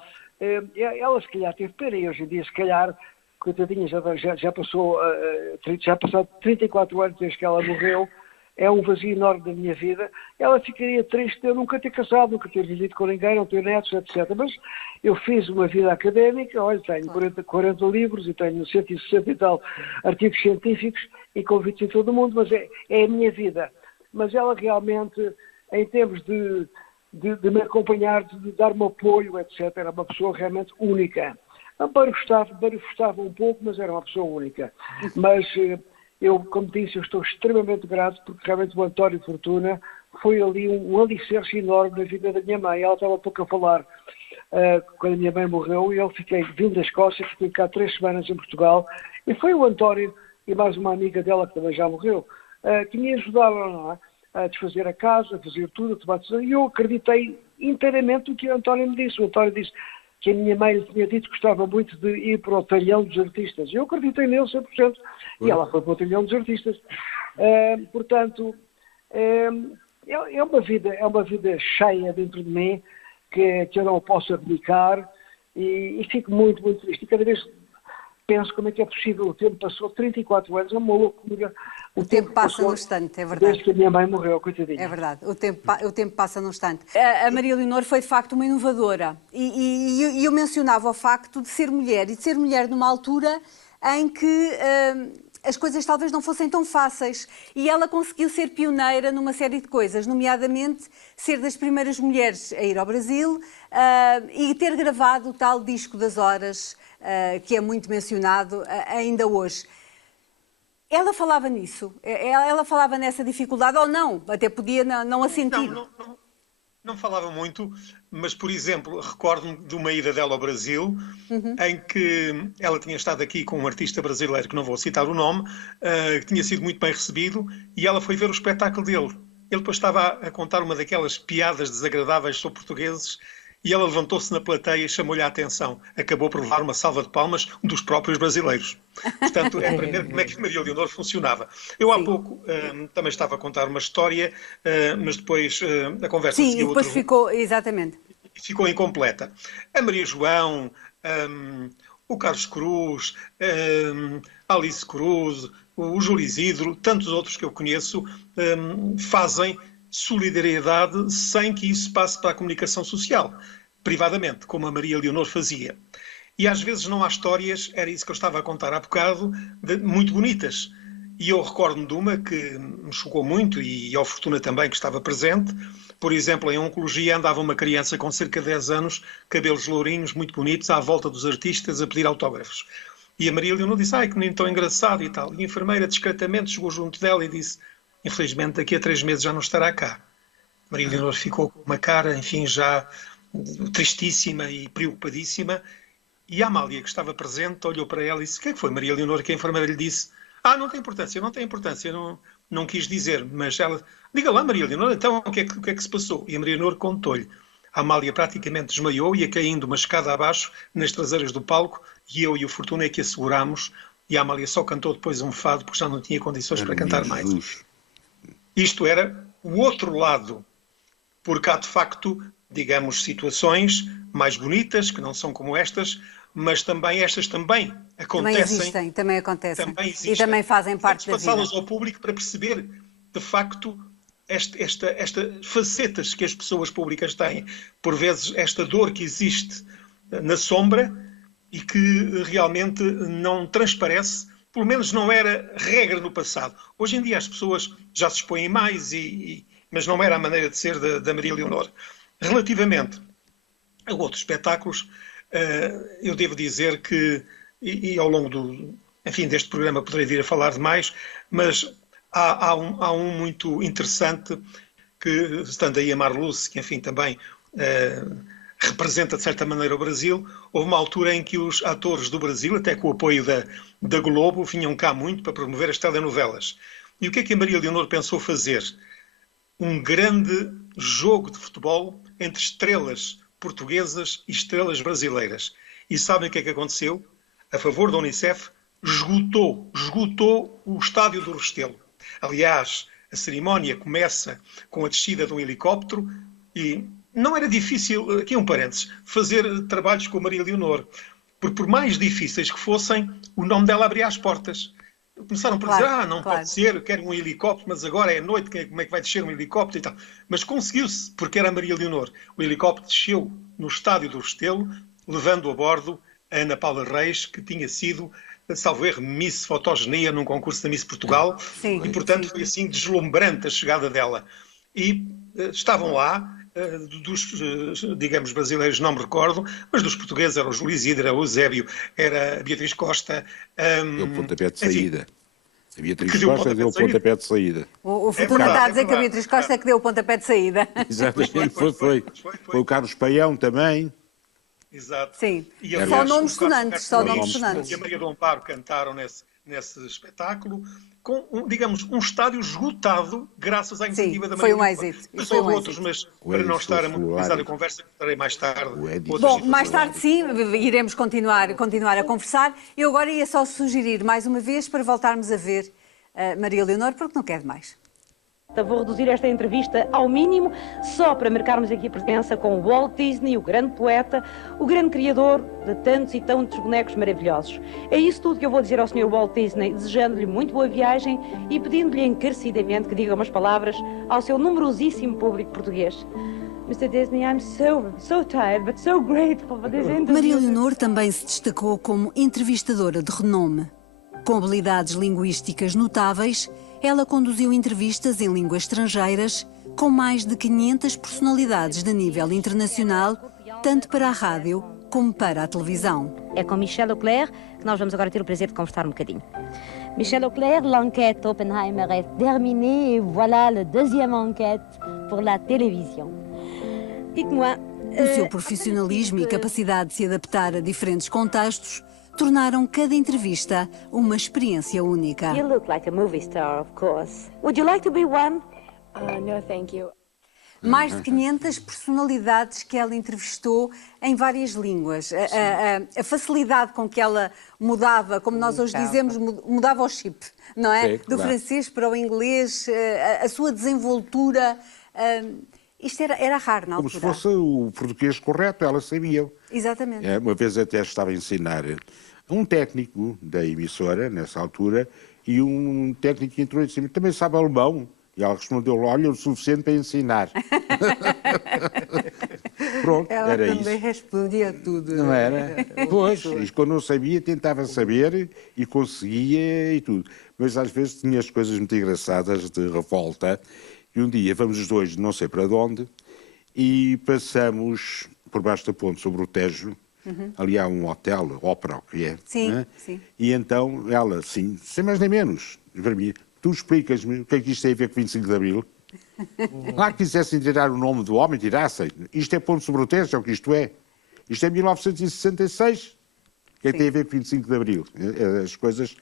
Ela se calhar teve pena e hoje em dia se calhar, coitadinha, já passaram 34 anos desde que ela morreu. É um vazio enorme da minha vida. Ela ficaria triste de eu nunca ter casado, nunca ter vivido com ninguém, não ter netos, etc. Mas eu fiz uma vida académica, olha, tenho 40 livros e tenho 160 e tal artigos científicos e convites em todo o mundo, mas é a minha vida. Mas ela realmente, em termos de me acompanhar, de dar-me apoio, etc., era uma pessoa realmente única. Barufestava um pouco, mas era uma pessoa única. Mas... eu, como disse, eu estou extremamente grato porque realmente o António Fortuna foi ali um alicerce enorme na vida da minha mãe. Ela estava há pouco a falar quando a minha mãe morreu e eu vim da Escócia, fiquei cá 3 semanas em Portugal e foi o António e mais uma amiga dela que também já morreu que me ajudaram a desfazer a casa, a fazer tudo, a tomar decisão, e eu acreditei inteiramente no que o António me disse. O António disse que a minha mãe lhe tinha dito que gostava muito de ir para o talhão dos artistas. Eu acreditei nele 100%. E ela foi para o talhão dos artistas. Portanto, é uma vida cheia dentro de mim que eu não posso abdicar e fico muito, muito triste. E cada vez penso como é que é possível. O tempo passou 34 anos, é uma loucura. O tempo passa num instante, é verdade. Desde que a minha mãe morreu, coitadinha. É verdade, o tempo passa num instante. A Maria Leonor foi de facto uma inovadora e eu mencionava o facto de ser mulher e de ser mulher numa altura em que as coisas talvez não fossem tão fáceis e ela conseguiu ser pioneira numa série de coisas, nomeadamente ser das primeiras mulheres a ir ao Brasil e ter gravado o tal disco das horas que é muito mencionado ainda hoje. Ela falava nisso? Ela falava nessa dificuldade ou não? Até podia não a sentir. Não falava muito, mas, por exemplo, recordo-me de uma ida dela ao Brasil, em que ela tinha estado aqui com um artista brasileiro, que não vou citar o nome, que tinha sido muito bem recebido, e ela foi ver o espetáculo dele. Ele depois estava a contar uma daquelas piadas desagradáveis sobre portugueses, e ela levantou-se na plateia e chamou-lhe a atenção. Acabou por levar uma salva de palmas dos próprios brasileiros. Portanto, é para ver como é que Maria Leonor funcionava. Eu há pouco também estava a contar uma história, mas depois a conversa seguiu. Sim, e depois ficou, exatamente. Ficou incompleta. A Maria João, o Carlos Cruz, a Alice Cruz, o Júlio Isidro, tantos outros que eu conheço, fazem solidariedade sem que isso passe para a comunicação social, privadamente, como a Maria Leonor fazia. E às vezes não há histórias, era isso que eu estava a contar há bocado, muito bonitas. E eu recordo-me de uma que me chocou muito, e ao Fortuna também, que estava presente. Por exemplo, em Oncologia andava uma criança com cerca de 10 anos, cabelos lourinhos, muito bonitos, à volta dos artistas a pedir autógrafos. E a Maria Leonor disse, ai, que menino tão engraçado e tal. E a enfermeira discretamente chegou junto dela e disse, infelizmente daqui a 3 meses já não estará cá. Maria Leonor ficou com uma cara, enfim, já tristíssima e preocupadíssima. E a Amália, que estava presente, olhou para ela e disse, o que é que foi, Maria Leonor? Que a enfermeira lhe disse, não tem importância, não quis dizer. Mas ela, diga lá, Maria Leonor, então o que é que se passou? E a Maria Leonor contou-lhe. A Amália praticamente desmaiou, ia caindo uma escada abaixo, nas traseiras do palco, e eu e o Fortuna é que a segurámos, e a Amália só cantou depois um fado, porque já não tinha condições para cantar mais. Isto era o outro lado, porque há de facto digamos, situações mais bonitas, que não são como estas, mas também estas também acontecem. Também acontecem. Também existem. E também fazem parte da vida. Passá-las ao público para perceber, de facto, estas facetas que as pessoas públicas têm. Por vezes, esta dor que existe na sombra e que realmente não transparece, pelo menos não era regra no passado. Hoje em dia as pessoas já se expõem mais, mas não era a maneira de ser da Maria Leonor. Relativamente a outros espetáculos, eu devo dizer que, e ao longo deste programa poderei vir a falar de mais, mas há um muito interessante que, estando aí a Marluce, que enfim também representa de certa maneira o Brasil, houve uma altura em que os atores do Brasil, até com o apoio da Globo, vinham cá muito para promover as telenovelas. E o que é que a Maria Leonor pensou fazer? Um grande jogo de futebol entre estrelas portuguesas e estrelas brasileiras. E sabem o que é que aconteceu? A favor da Unicef, esgotou o estádio do Restelo. Aliás, a cerimónia começa com a descida de um helicóptero e não era difícil, aqui um parênteses, fazer trabalhos com a Maria Leonor, porque por mais difíceis que fossem, o nome dela abria as portas. Começaram por dizer, não pode ser, quero um helicóptero, mas agora é noite, como é que vai descer um helicóptero e tal. Mas conseguiu-se, porque era a Maria Leonor. O helicóptero desceu no estádio do Restelo, levando a bordo a Ana Paula Reis, que tinha sido, salvo erro, Miss Fotogenia num concurso da Miss Portugal. Sim, e, portanto, foi assim deslumbrante a chegada dela. E estavam lá, digamos, brasileiros não me recordo, mas dos portugueses era o Júlio Isidro, era o Eusébio, era a Beatriz Costa. Deu o pontapé de saída. A Beatriz Que deu o Costa deu o pontapé de saída. O Fortuna está a dizer que a Beatriz Costa é que deu o pontapé de saída. Exatamente, foi. Foi o Carlos Paião também. Exato. Sim, E, só aliás, nomes o Carlos sonantes, só Roberto nomes Reis sonantes. e a Maria do Amparo cantaram nesse espetáculo, com, digamos, um estádio esgotado, graças à iniciativa da Maria foi um Leonor. êxito. Mas Foi um houve outros, êxito. mas O para não Edson estar a monopolizar a Soares. conversa, contarei mais tarde. Edson. outras Bom, situações. mais tarde sim, iremos continuar a conversar. Eu agora ia só sugerir mais uma vez para voltarmos a ver Maria Leonor, porque não quer mais. Vou reduzir esta entrevista ao mínimo, só para marcarmos aqui a presença com o Walt Disney, o grande poeta, o grande criador de tantos e tantos bonecos maravilhosos. É isso tudo que eu vou dizer ao Sr. Walt Disney, desejando-lhe muito boa viagem e pedindo-lhe encarecidamente que diga umas palavras ao seu numerosíssimo público português. Mr. Disney, I'm so tired, but so grateful for this interview. Maria Leonor também se destacou como entrevistadora de renome. Com habilidades linguísticas notáveis, ela conduziu entrevistas em línguas estrangeiras com mais de 500 personalidades de nível internacional, tanto para a rádio como para a televisão. É com Michel Auclair que nós vamos agora ter o prazer de conversar um bocadinho. Michel Auclair, l'enquête Oppenheimer est terminée et voilà la deuxième enquête pour la télévision. Dites-moi... O seu profissionalismo e capacidade de se adaptar a diferentes contextos tornaram cada entrevista uma experiência única. You look like a movie star, of course. Would you like to be one? No, thank you. Mais de 500 personalidades que ela entrevistou em várias línguas. A facilidade com que ela mudava, como nós hoje dizemos, mudava o chip, não é? Sim, Do claro. francês para o inglês, a sua desenvoltura. Isto era raro na Como altura. se fosse o português correto, ela sabia. Exatamente. Uma vez até estava a ensinar um técnico da emissora, nessa altura, e um técnico entrou e disse: também sabe alemão? E ela respondeu: olha, o suficiente para ensinar. Pronto, Ela era também isso. respondia tudo. Não né? era? Pois, e quando não sabia, tentava saber e conseguia e tudo. Mas às vezes tinha as coisas muito engraçadas de revolta. E um dia vamos os dois, não sei para onde, e passamos por baixo da ponte sobre o Tejo. Ali há um hotel, Ópera, o que é. Sim, né? sim. E então ela, assim, sem mais nem menos, para mim, tu explicas-me o que é que isto tem a ver com 25 de Abril? Lá que quisessem tirar o nome do homem, tirassem. Isto é ponto sobre o Tejo, é o que isto é. Isto é 1966. O que é que tem a ver com 25 de Abril? As coisas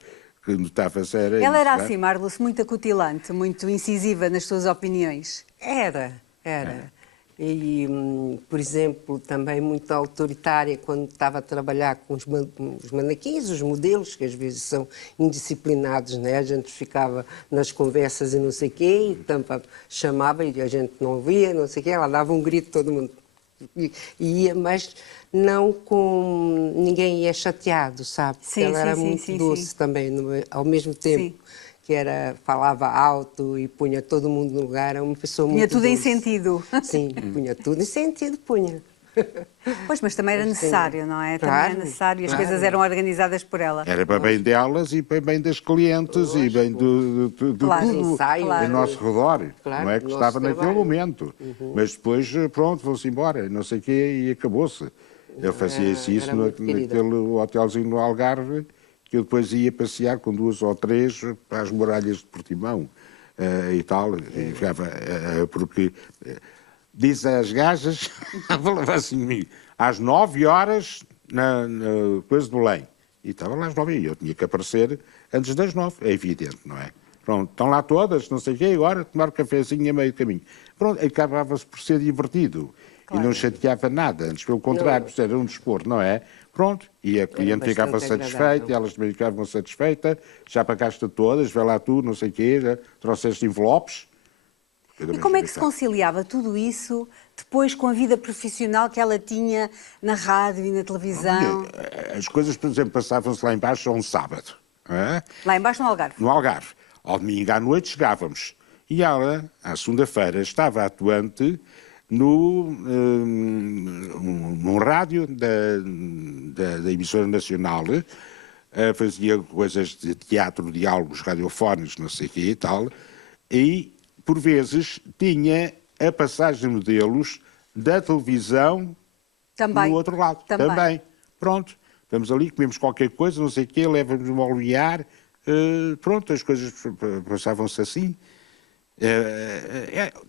que notava-se era Ela era isso, não é? assim, Marluce, muito acutilante, muito incisiva nas suas opiniões. Era. E, por exemplo, também muito autoritária quando estava a trabalhar com os manequins, os modelos, que às vezes são indisciplinados, né? A gente ficava nas conversas e não sei o quê, e Tampa chamava e a gente não ouvia, não sei o quê, ela dava um grito, todo mundo e ia, mas não com... Ninguém ia chateado, sabe? Porque Sim, ela era sim, muito sim, doce sim. também, ao mesmo tempo. Sim. Que falava alto e punha todo mundo no lugar, é uma pessoa Punha muito tudo em doce. sentido. Sim, punha tudo em sentido, punha. Pois, mas também era Mas sim. necessário, não é? Também Claro, era necessário e as claro. coisas eram organizadas por ela. Era para bem delas e para bem das clientes e bem de Claro, tudo ensaio, em claro. nosso redor. Claro, Não é do que nosso estava naquele trabalho. momento. Mas depois, pronto, vão-se embora, não sei o quê, e acabou-se. Eu fazia-se isso era muito querida. naquele hotelzinho no Algarve, que eu depois ia passear com 2 ou 3 para as muralhas de Portimão e tal. E ficava, porque diz às gajas, falava assim, às 9 horas na coisa do Belém. E estava lá às 9 e eu tinha que aparecer antes das 9, é evidente, não é? Pronto, estão lá todas, não sei o quê, agora tomar um cafezinho a meio caminho. Pronto, acabava-se por ser divertido. Claro. E não chateava nada, antes pelo contrário, era um desporto, não é? Pronto, e a cliente bastante ficava satisfeita, agradável. e elas também ficavam satisfeitas, já pagaste todas, vê lá tu, não sei o quê, já trouxeste envelopes. E como é que se conciliava tudo isso depois com a vida profissional que ela tinha na rádio e na televisão? As coisas, por exemplo, passavam-se lá embaixo a um sábado, não é? Lá embaixo no Algarve. No Algarve. Ao domingo à noite chegávamos. E ela, à segunda-feira, estava atuante num rádio da emissora nacional, fazia coisas de teatro, diálogos radiofónicos, não sei o quê e tal, e, por vezes, tinha a passagem de modelos da televisão Também. no outro lado. Também. Pronto. Estamos ali, comemos qualquer coisa, não sei o quê, leva-nos a olhar, pronto, as coisas passavam-se assim.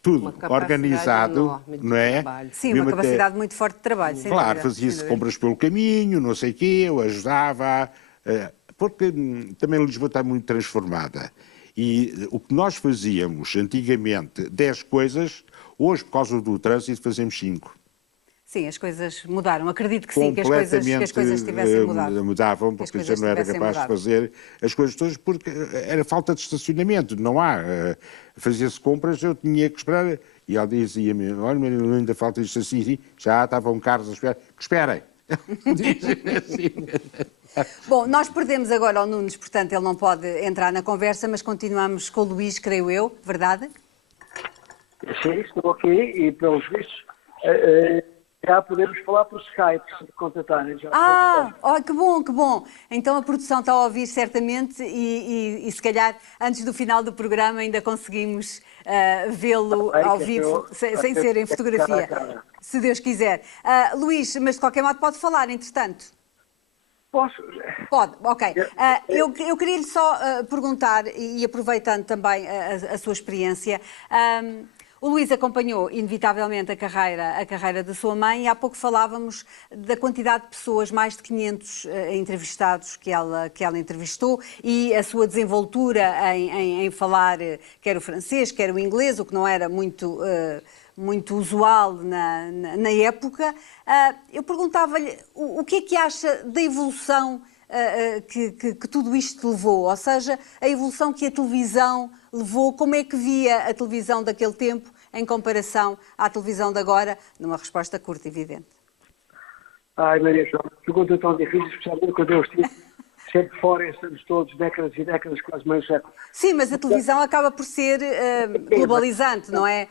Tudo Uma capacidade organizado, enorme de não é? trabalho. Sim, Mesmo uma até- capacidade muito forte de trabalho, sem Claro, dúvida, fazia-se sem dúvida. compras pelo caminho, não sei o quê, eu ajudava, porque também Lisboa está muito transformada. E o que nós fazíamos antigamente 10 coisas, hoje, por causa do trânsito, fazemos 5. Sim, as coisas mudaram. Acredito que sim, que as coisas tivessem mudado. Mudavam, Que as porque coisas já não era tivessem capaz de mudado. fazer as coisas todas, porque era falta de estacionamento, não há. Fazia-se compras, eu tinha que esperar, e ela dizia-me, olha, mas ainda falta isto assim, já estavam carros a esperar, que esperem. Dizem assim. Bom, nós perdemos agora o Nunes, portanto ele não pode entrar na conversa, mas continuamos com o Luís, creio eu, verdade? Sim, estou aqui e, pelos vistos, já podemos falar por Skype, se me contatarem. Que bom, que bom. Então a produção está a ouvir certamente e se calhar antes do final do programa ainda conseguimos vê-lo ao vivo, sem ser em fotografia, se Deus quiser. Luís, mas de qualquer modo pode falar, entretanto. Posso? Pode, ok. Eu queria-lhe só perguntar, e aproveitando também a sua experiência, o Luís acompanhou inevitavelmente a carreira da sua mãe e há pouco falávamos da quantidade de pessoas, mais de 500 entrevistados que ela entrevistou e a sua desenvoltura em falar quer o francês, quer o inglês, o que não era muito usual na época. Eu perguntava-lhe o que é que acha da evolução que tudo isto levou, ou seja, a evolução que a televisão levou, como é que via a televisão daquele tempo em comparação à televisão de agora, numa resposta curta, evidente. Ai, Maria João, pergunta tão difícil, especialmente quando eu estive sempre fora, estamos todos décadas e décadas, quase meio século. Sim, mas a televisão acaba por ser globalizante, não é?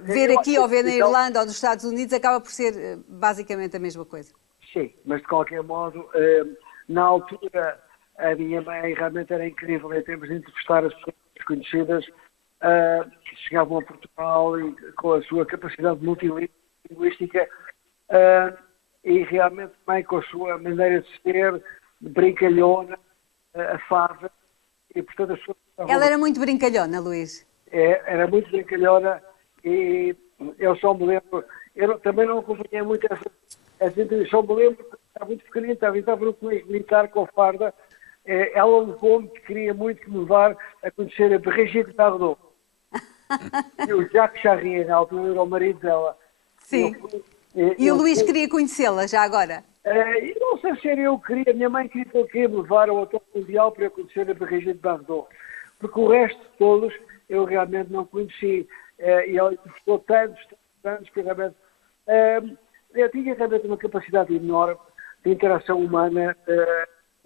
Ver aqui ou ver na Irlanda ou nos Estados Unidos acaba por ser basicamente a mesma coisa. Sim, mas de qualquer modo, na altura, a minha mãe realmente era incrível em termos de entrevistar as pessoas conhecidas que chegavam a Portugal e com a sua capacidade multilinguística e realmente também com a sua maneira de ser, brincalhona, afável, e portanto as pessoas... Ela era muito brincalhona, Luís. Era muito brincalhona e eu só me lembro, eu também não acompanhei muito essa entrevista, só me lembro que estava muito pequenino, estava no colégio militar com a farda, ela levou-me, que queria muito que me levar a conhecer a Brigitte Bardot. E o Jacques Charrier, na altura, era o marido dela. Sim. E o Luís queria conhecê-la já agora? E não sei se era eu que queria, minha mãe queria me levar ao Hotel Mundial para eu conhecer a Brigitte Bardot. Porque o resto de todos eu realmente não conheci. E ela entrevistou tantos anos que realmente Eu tinha realmente uma capacidade enorme de interação humana,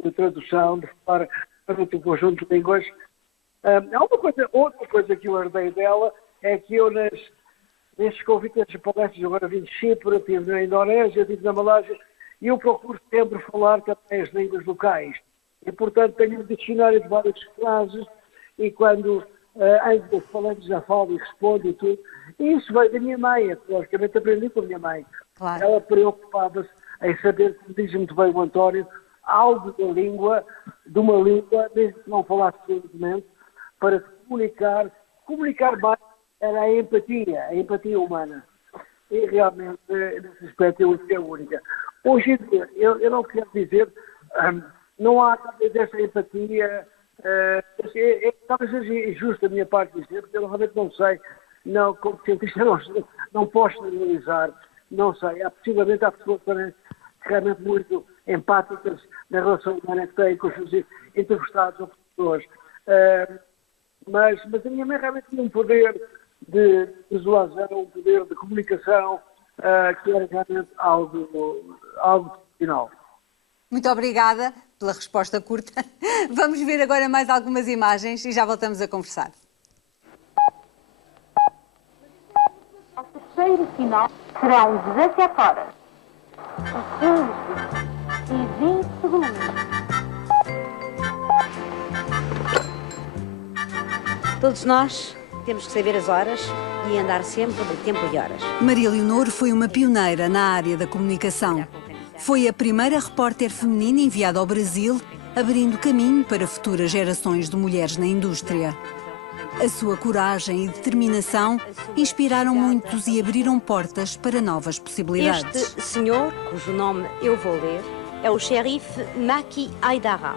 de tradução, de falar para um conjunto de línguas. Outra coisa que eu herdei dela é que eu nestes convites de palestras, agora vim de Chipre, estive na Indonésia, estive na Malásia, e eu procuro sempre falar também as línguas locais. E, portanto, tenho um dicionário de várias frases, e quando antes dos falantes já falo e respondo e tudo. E isso veio da minha mãe, logicamente aprendi com a minha mãe. Claro. Ela preocupava-se em saber, como diz muito bem o António, algo da língua, de uma língua, mesmo que não falasse fluentemente, para comunicar bem, era a empatia humana. E realmente, nesse aspecto, eu é única. Hoje em dia, eu não quero dizer, não há talvez essa empatia, talvez seja injusto da minha parte dizer, porque eu realmente não sei, não, como cientista não posso generalizar, não sei. Possivelmente há pessoas também realmente muito empáticas na relação humana que têm com os seus entrevistados ou pessoas. Mas a minha mãe realmente tinha um poder de persuasão, um poder de comunicação, que era realmente algo excepcional. Muito obrigada pela resposta curta. Vamos ver agora mais algumas imagens e já voltamos a conversar. Ao terceiro final serão 17 horas e 20 segundos. Todos nós temos que saber as horas e andar sempre de tempo e horas. Maria Leonor foi uma pioneira na área da comunicação. Foi a primeira repórter feminina enviada ao Brasil, abrindo caminho para futuras gerações de mulheres na indústria. A sua coragem e determinação inspiraram muitos e abriram portas para novas possibilidades. Este senhor, cujo nome eu vou ler, é o xerife Maki Haidara,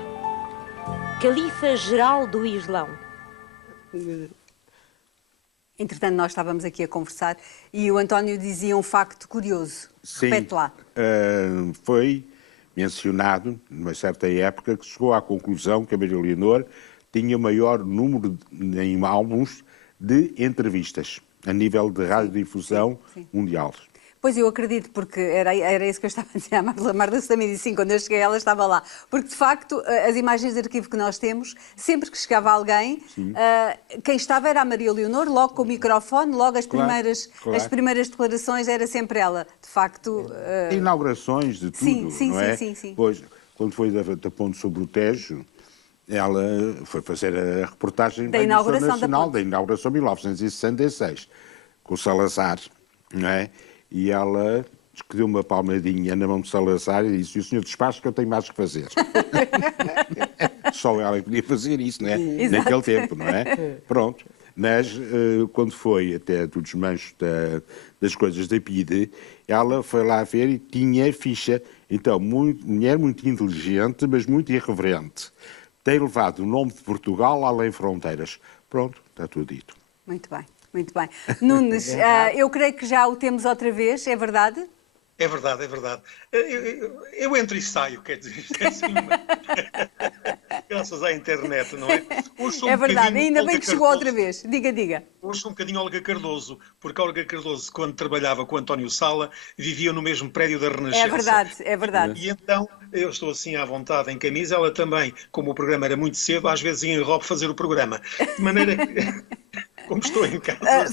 califa geral do Islão. Entretanto, nós estávamos aqui a conversar e o António dizia um facto curioso. Sim, repete lá. Foi mencionado, numa certa época, que chegou à conclusão que a Maria Leonor tinha o maior número em álbuns de entrevistas a nível de radiodifusão mundial. Pois eu acredito, porque era isso que eu estava a dizer. A Marta também disse sim, quando eu cheguei ela estava lá. Porque, de facto, as imagens de arquivo que nós temos, sempre que chegava alguém, quem estava era a Maria Leonor, logo com o microfone, logo as primeiras declarações era sempre ela. De facto... Inaugurações de tudo, não é? Sim. Pois, quando foi da ponte sobre o Tejo, ela foi fazer a reportagem da inauguração nacional, da inauguração de 1966, com o Salazar, não é? E ela deu uma palmadinha na mão de Salazar e disse: o senhor despacha que eu tenho mais que fazer. Só ela podia fazer isso, não é? Exato. Naquele tempo, não é? Pronto. Mas quando foi até do desmancho das coisas da PIDE, ela foi lá ver e tinha ficha. Então, mulher muito inteligente, mas muito irreverente. Tem levado o nome de Portugal além fronteiras. Pronto, está tudo dito. Muito bem. Muito bem. Nunes, eu creio que já o temos outra vez, é verdade? É verdade, é verdade. Eu entro e saio, quer dizer, isto é assim, graças à internet, não é? É verdade, ainda bem que chegou outra vez. Diga. Ouço um bocadinho Olga Cardoso, porque a Olga Cardoso, quando trabalhava com António Sala, vivia no mesmo prédio da Renascença. É verdade. E então, eu estou assim à vontade em camisa, ela também, como o programa era muito cedo, às vezes ia em robe fazer o programa. De maneira que... Como estou em casa.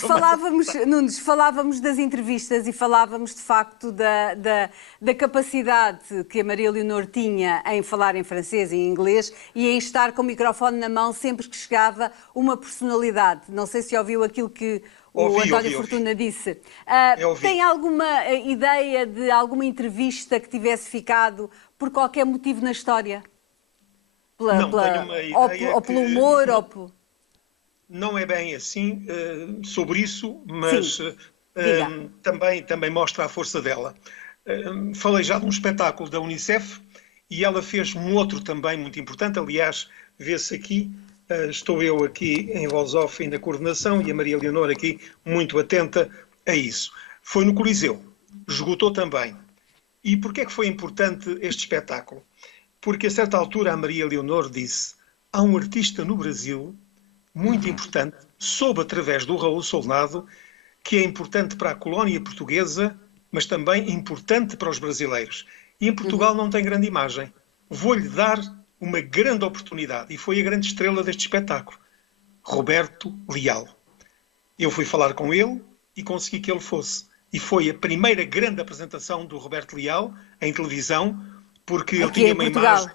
Falávamos das entrevistas e falávamos de facto da capacidade que a Maria Leonor tinha em falar em francês e em inglês e em estar com o microfone na mão sempre que chegava uma personalidade. Não sei se ouviu aquilo que o António Fortuna disse. Tem alguma ideia de alguma entrevista que tivesse ficado por qualquer motivo na história? Tenho uma ideia ou pelo humor, ou por... Não é bem assim sobre isso, mas também mostra a força dela. Falei já de um espetáculo da Unicef e ela fez um outro também muito importante. Aliás, vê-se aqui, estou eu aqui em voz off e na coordenação e a Maria Leonor aqui muito atenta a isso. Foi no Coliseu, esgotou também. E porquê é que foi importante este espetáculo? Porque a certa altura a Maria Leonor disse: há um artista no Brasil muito importante, soube através do Raul Solnado, que é importante para a colónia portuguesa mas também importante para os brasileiros. E em Portugal não tem grande imagem. Vou-lhe dar uma grande oportunidade, e foi a grande estrela deste espetáculo, Roberto Leal. Eu fui falar com ele e consegui que ele fosse. E foi a primeira grande apresentação do Roberto Leal em televisão, porque ele tinha uma imagem...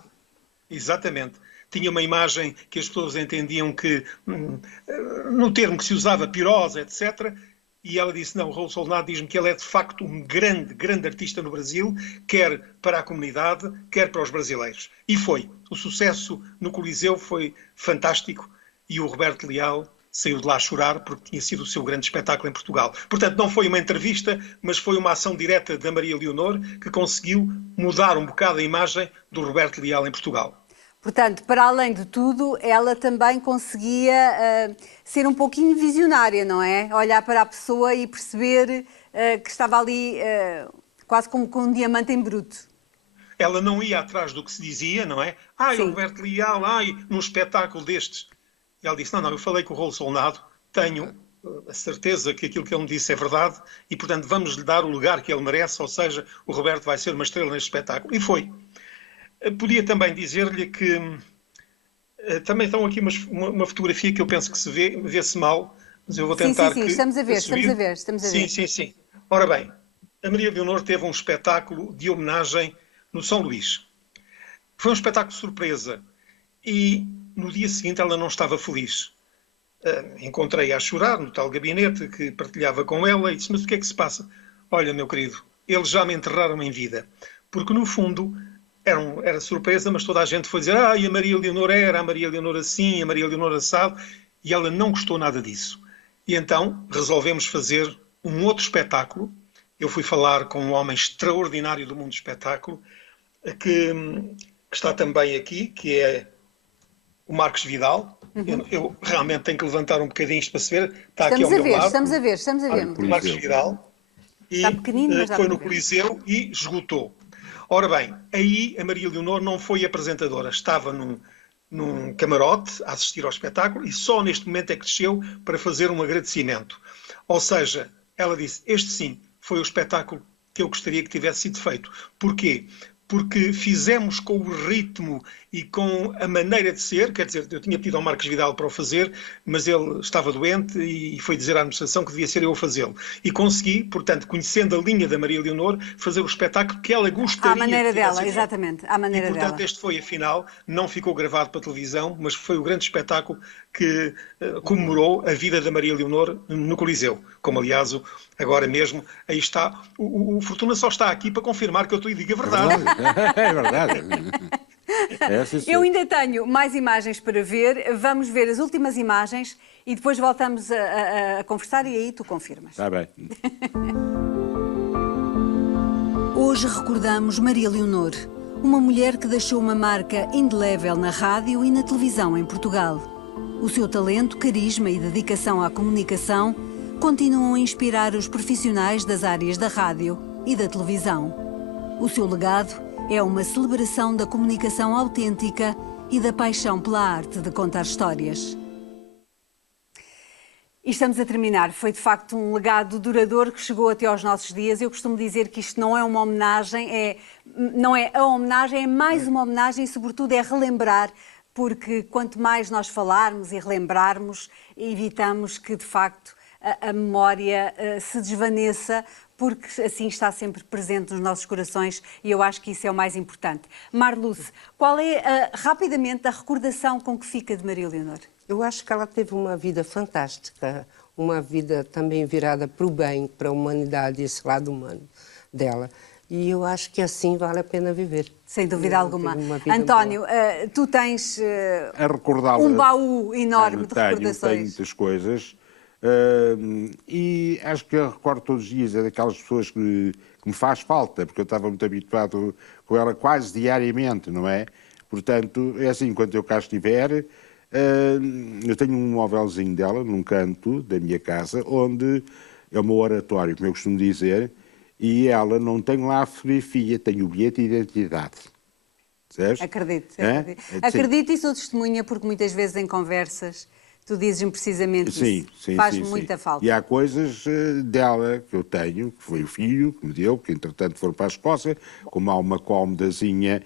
Exatamente. Tinha uma imagem que as pessoas entendiam que, no termo que se usava, pirosa, etc., e ela disse, não, o Raul Solnado diz-me que ele é de facto um grande, grande artista no Brasil, quer para a comunidade, quer para os brasileiros. E foi. O sucesso no Coliseu foi fantástico e o Roberto Leal saiu de lá a chorar porque tinha sido o seu grande espetáculo em Portugal. Portanto, não foi uma entrevista, mas foi uma ação direta da Maria Leonor que conseguiu mudar um bocado a imagem do Roberto Leal em Portugal. Portanto, para além de tudo, ela também conseguia ser um pouquinho visionária, não é? Olhar para a pessoa e perceber que estava ali quase como com um diamante em bruto. Ela não ia atrás do que se dizia, não é? O Roberto Leal, num espetáculo destes. E ela disse, não, eu falei com o Raul Solnado, tenho a certeza que aquilo que ele me disse é verdade e, portanto, vamos lhe dar o lugar que ele merece, ou seja, o Roberto vai ser uma estrela neste espetáculo. E foi. Podia também dizer-lhe que também estão aqui uma fotografia que eu penso que se vê-se mal, mas eu vou tentar... Sim, estamos a ver. Sim. Ora bem, a Maria Leonor teve um espetáculo de homenagem no São Luís. Foi um espetáculo de surpresa e no dia seguinte ela não estava feliz. Encontrei-a a chorar no tal gabinete que partilhava com ela e disse, mas o que é que se passa? Olha, meu querido, eles já me enterraram em vida. Porque no fundo... Era surpresa, mas toda a gente foi dizer a Maria Leonor era, a Maria Leonor assim, a Maria Leonor assado, e ela não gostou nada disso. E então resolvemos fazer um outro espetáculo. Eu fui falar com um homem extraordinário do mundo do espetáculo, que está também aqui, que é o Marcos Vidal. Eu realmente tenho que levantar um bocadinho isto para se ver. Está aqui ao meu lado. Estamos a ver. O Marcos Vidal. Está pequenino, mas foi no Coliseu e esgotou. Ora bem, aí a Maria Leonor não foi apresentadora, estava num camarote a assistir ao espetáculo e só neste momento é que desceu para fazer um agradecimento. Ou seja, ela disse, este sim foi o espetáculo que eu gostaria que tivesse sido feito. Porquê? Porque fizemos com o ritmo e com a maneira de ser, quer dizer, eu tinha pedido ao Marcos Vidal para o fazer, mas ele estava doente e foi dizer à administração que devia ser eu a fazê-lo. E consegui, portanto, conhecendo a linha da Maria Leonor, fazer o espetáculo que ela gostaria. À maneira dela, exatamente, à maneira dela. E, portanto, dela. este foi, afinal, não ficou gravado para a televisão, mas foi o grande espetáculo que comemorou a vida da Maria Leonor no Coliseu. Como, aliás, agora mesmo, aí está. O Fortuna só está aqui para confirmar que eu estou e digo a verdade. É verdade. Eu ainda tenho mais imagens para ver. Vamos ver as últimas imagens e depois voltamos a conversar e aí tu confirmas. Está bem. Hoje recordamos Maria Leonor, uma mulher que deixou uma marca indelével na rádio e na televisão em Portugal. O seu talento, carisma e dedicação à comunicação continuam a inspirar os profissionais das áreas da rádio e da televisão. O seu legado é uma celebração da comunicação autêntica e da paixão pela arte de contar histórias. E estamos a terminar. Foi de facto um legado duradouro que chegou até aos nossos dias. Eu costumo dizer que isto não é uma homenagem, não é a homenagem, é mais uma homenagem e, sobretudo, é relembrar, porque quanto mais nós falarmos e relembrarmos, evitamos que, de facto, a memória se desvaneça, porque assim está sempre presente nos nossos corações e eu acho que isso é o mais importante. Marluce, qual é, rapidamente, a recordação com que fica de Maria Leonor? Eu acho que ela teve uma vida fantástica, uma vida também virada para o bem, para a humanidade, esse lado humano dela. E eu acho que assim vale a pena viver. Sem dúvida alguma. António, tu tens um baú enorme de recordações. Tenho muitas coisas. E acho que eu recordo todos os dias, é daquelas pessoas que me faz falta, porque eu estava muito habituado com ela quase diariamente, não é? Portanto, é assim, enquanto eu cá estiver, eu tenho um móvelzinho dela num canto da minha casa, onde é o meu oratório, como eu costumo dizer, e ela não tem lá a fotografia, tem o bilhete de identidade. Certo? Acredito. Acredito e sou testemunha, porque muitas vezes em conversas Tu dizes-me precisamente Sim, isso. sim, Faz sim, muita sim. falta. E há coisas dela que eu tenho, que foi o filho que me deu, que entretanto foram para a Escócia, como há uma cómodazinha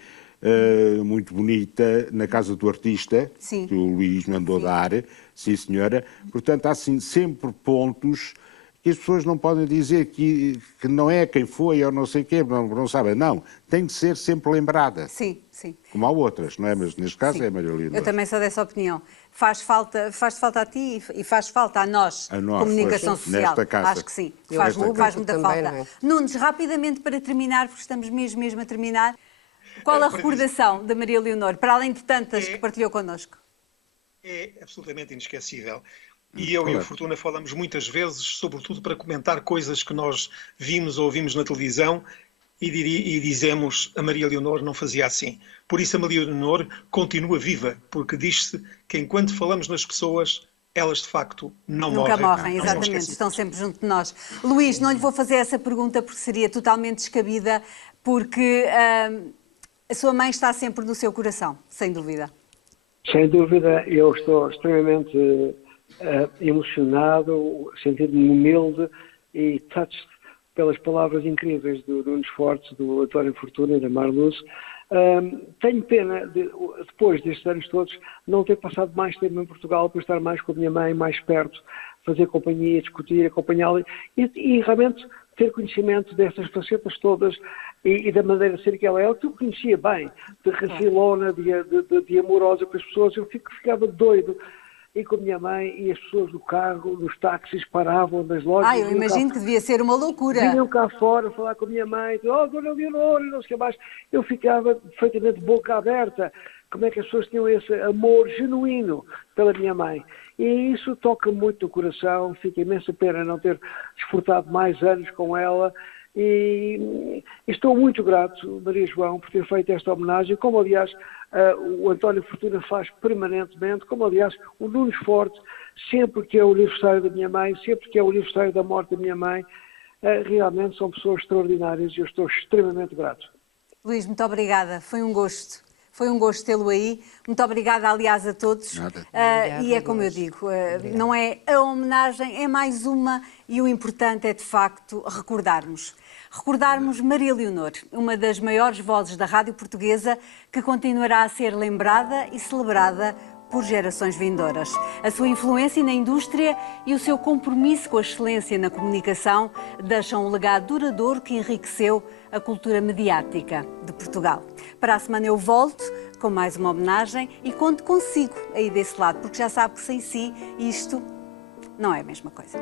muito bonita na casa do artista, Sim. que o Luís mandou dar, sim senhora. Portanto, há assim, sempre pontos que as pessoas não podem dizer que não é quem foi ou não sei o quê, não sabem. Não, tem de ser sempre lembrada. Sim, sim. Como há outras, não é? Mas neste caso Sim. é a Maria Leonor. Eu também sou dessa opinião. Faz falta a ti e faz falta a nós, comunicação pois, social. nesta casa. Acho que sim. E Faz ao muita público também, falta. não é? Nunes, rapidamente para terminar, porque estamos mesmo a terminar, qual a recordação da Maria Leonor, para além de tantas que partilhou connosco? É absolutamente inesquecível. E eu e o Fortuna falamos muitas vezes, sobretudo para comentar coisas que nós vimos ou ouvimos na televisão e dizemos a Maria Leonor não fazia assim. Por isso a Maria Leonor continua viva, porque diz-se que enquanto falamos nas pessoas, elas de facto Nunca morrem, não são exatamente, esquecidas. estão sempre junto de nós. Luís, não lhe vou fazer essa pergunta porque seria totalmente descabida, porque a sua mãe está sempre no seu coração, sem dúvida. Sem dúvida, eu estou extremamente emocionado, sentindo-me humilde e touched pelas palavras incríveis do Nunes Fortes, do António Fortuna e da Marluz. Tenho pena, depois destes anos todos, não ter passado mais tempo em Portugal para estar mais com a minha mãe, mais perto, fazer companhia, discutir, acompanhá-la e realmente ter conhecimento dessas facetas todas e da maneira de ser que ela é. Eu que conhecia bem, de rafilona, de amorosa com as pessoas, eu ficava doido. E com a minha mãe e as pessoas do carro, nos táxis, paravam nas lojas. Eu imagino que devia ser uma loucura. Vinham cá fora falar com a minha mãe, Dona Leonor, e não sei o que mais. Eu ficava perfeitamente de boca aberta. Como é que as pessoas tinham esse amor genuíno pela minha mãe? E isso toca muito no coração, fica imensa pena não ter desfrutado mais anos com ela. E estou muito grato, Maria João, por ter feito esta homenagem, como aliás o António Fortuna faz permanentemente, como aliás o Nunes Forte, sempre que é o aniversário da minha mãe, sempre que é o aniversário da morte da minha mãe, realmente são pessoas extraordinárias e eu estou extremamente grato. Luís, muito obrigada, foi um gosto. Foi um gosto tê-lo aí. Muito obrigada, aliás, a todos. E é como eu digo, não é a homenagem, é mais uma e o importante é, de facto, recordarmos. Recordarmos Maria Leonor, uma das maiores vozes da rádio portuguesa que continuará a ser lembrada e celebrada por gerações vindouras. A sua influência na indústria e o seu compromisso com a excelência na comunicação deixam um legado duradouro que enriqueceu a cultura mediática de Portugal. Para a semana eu volto com mais uma homenagem e conto consigo aí desse lado, porque já sabe que sem si isto não é a mesma coisa.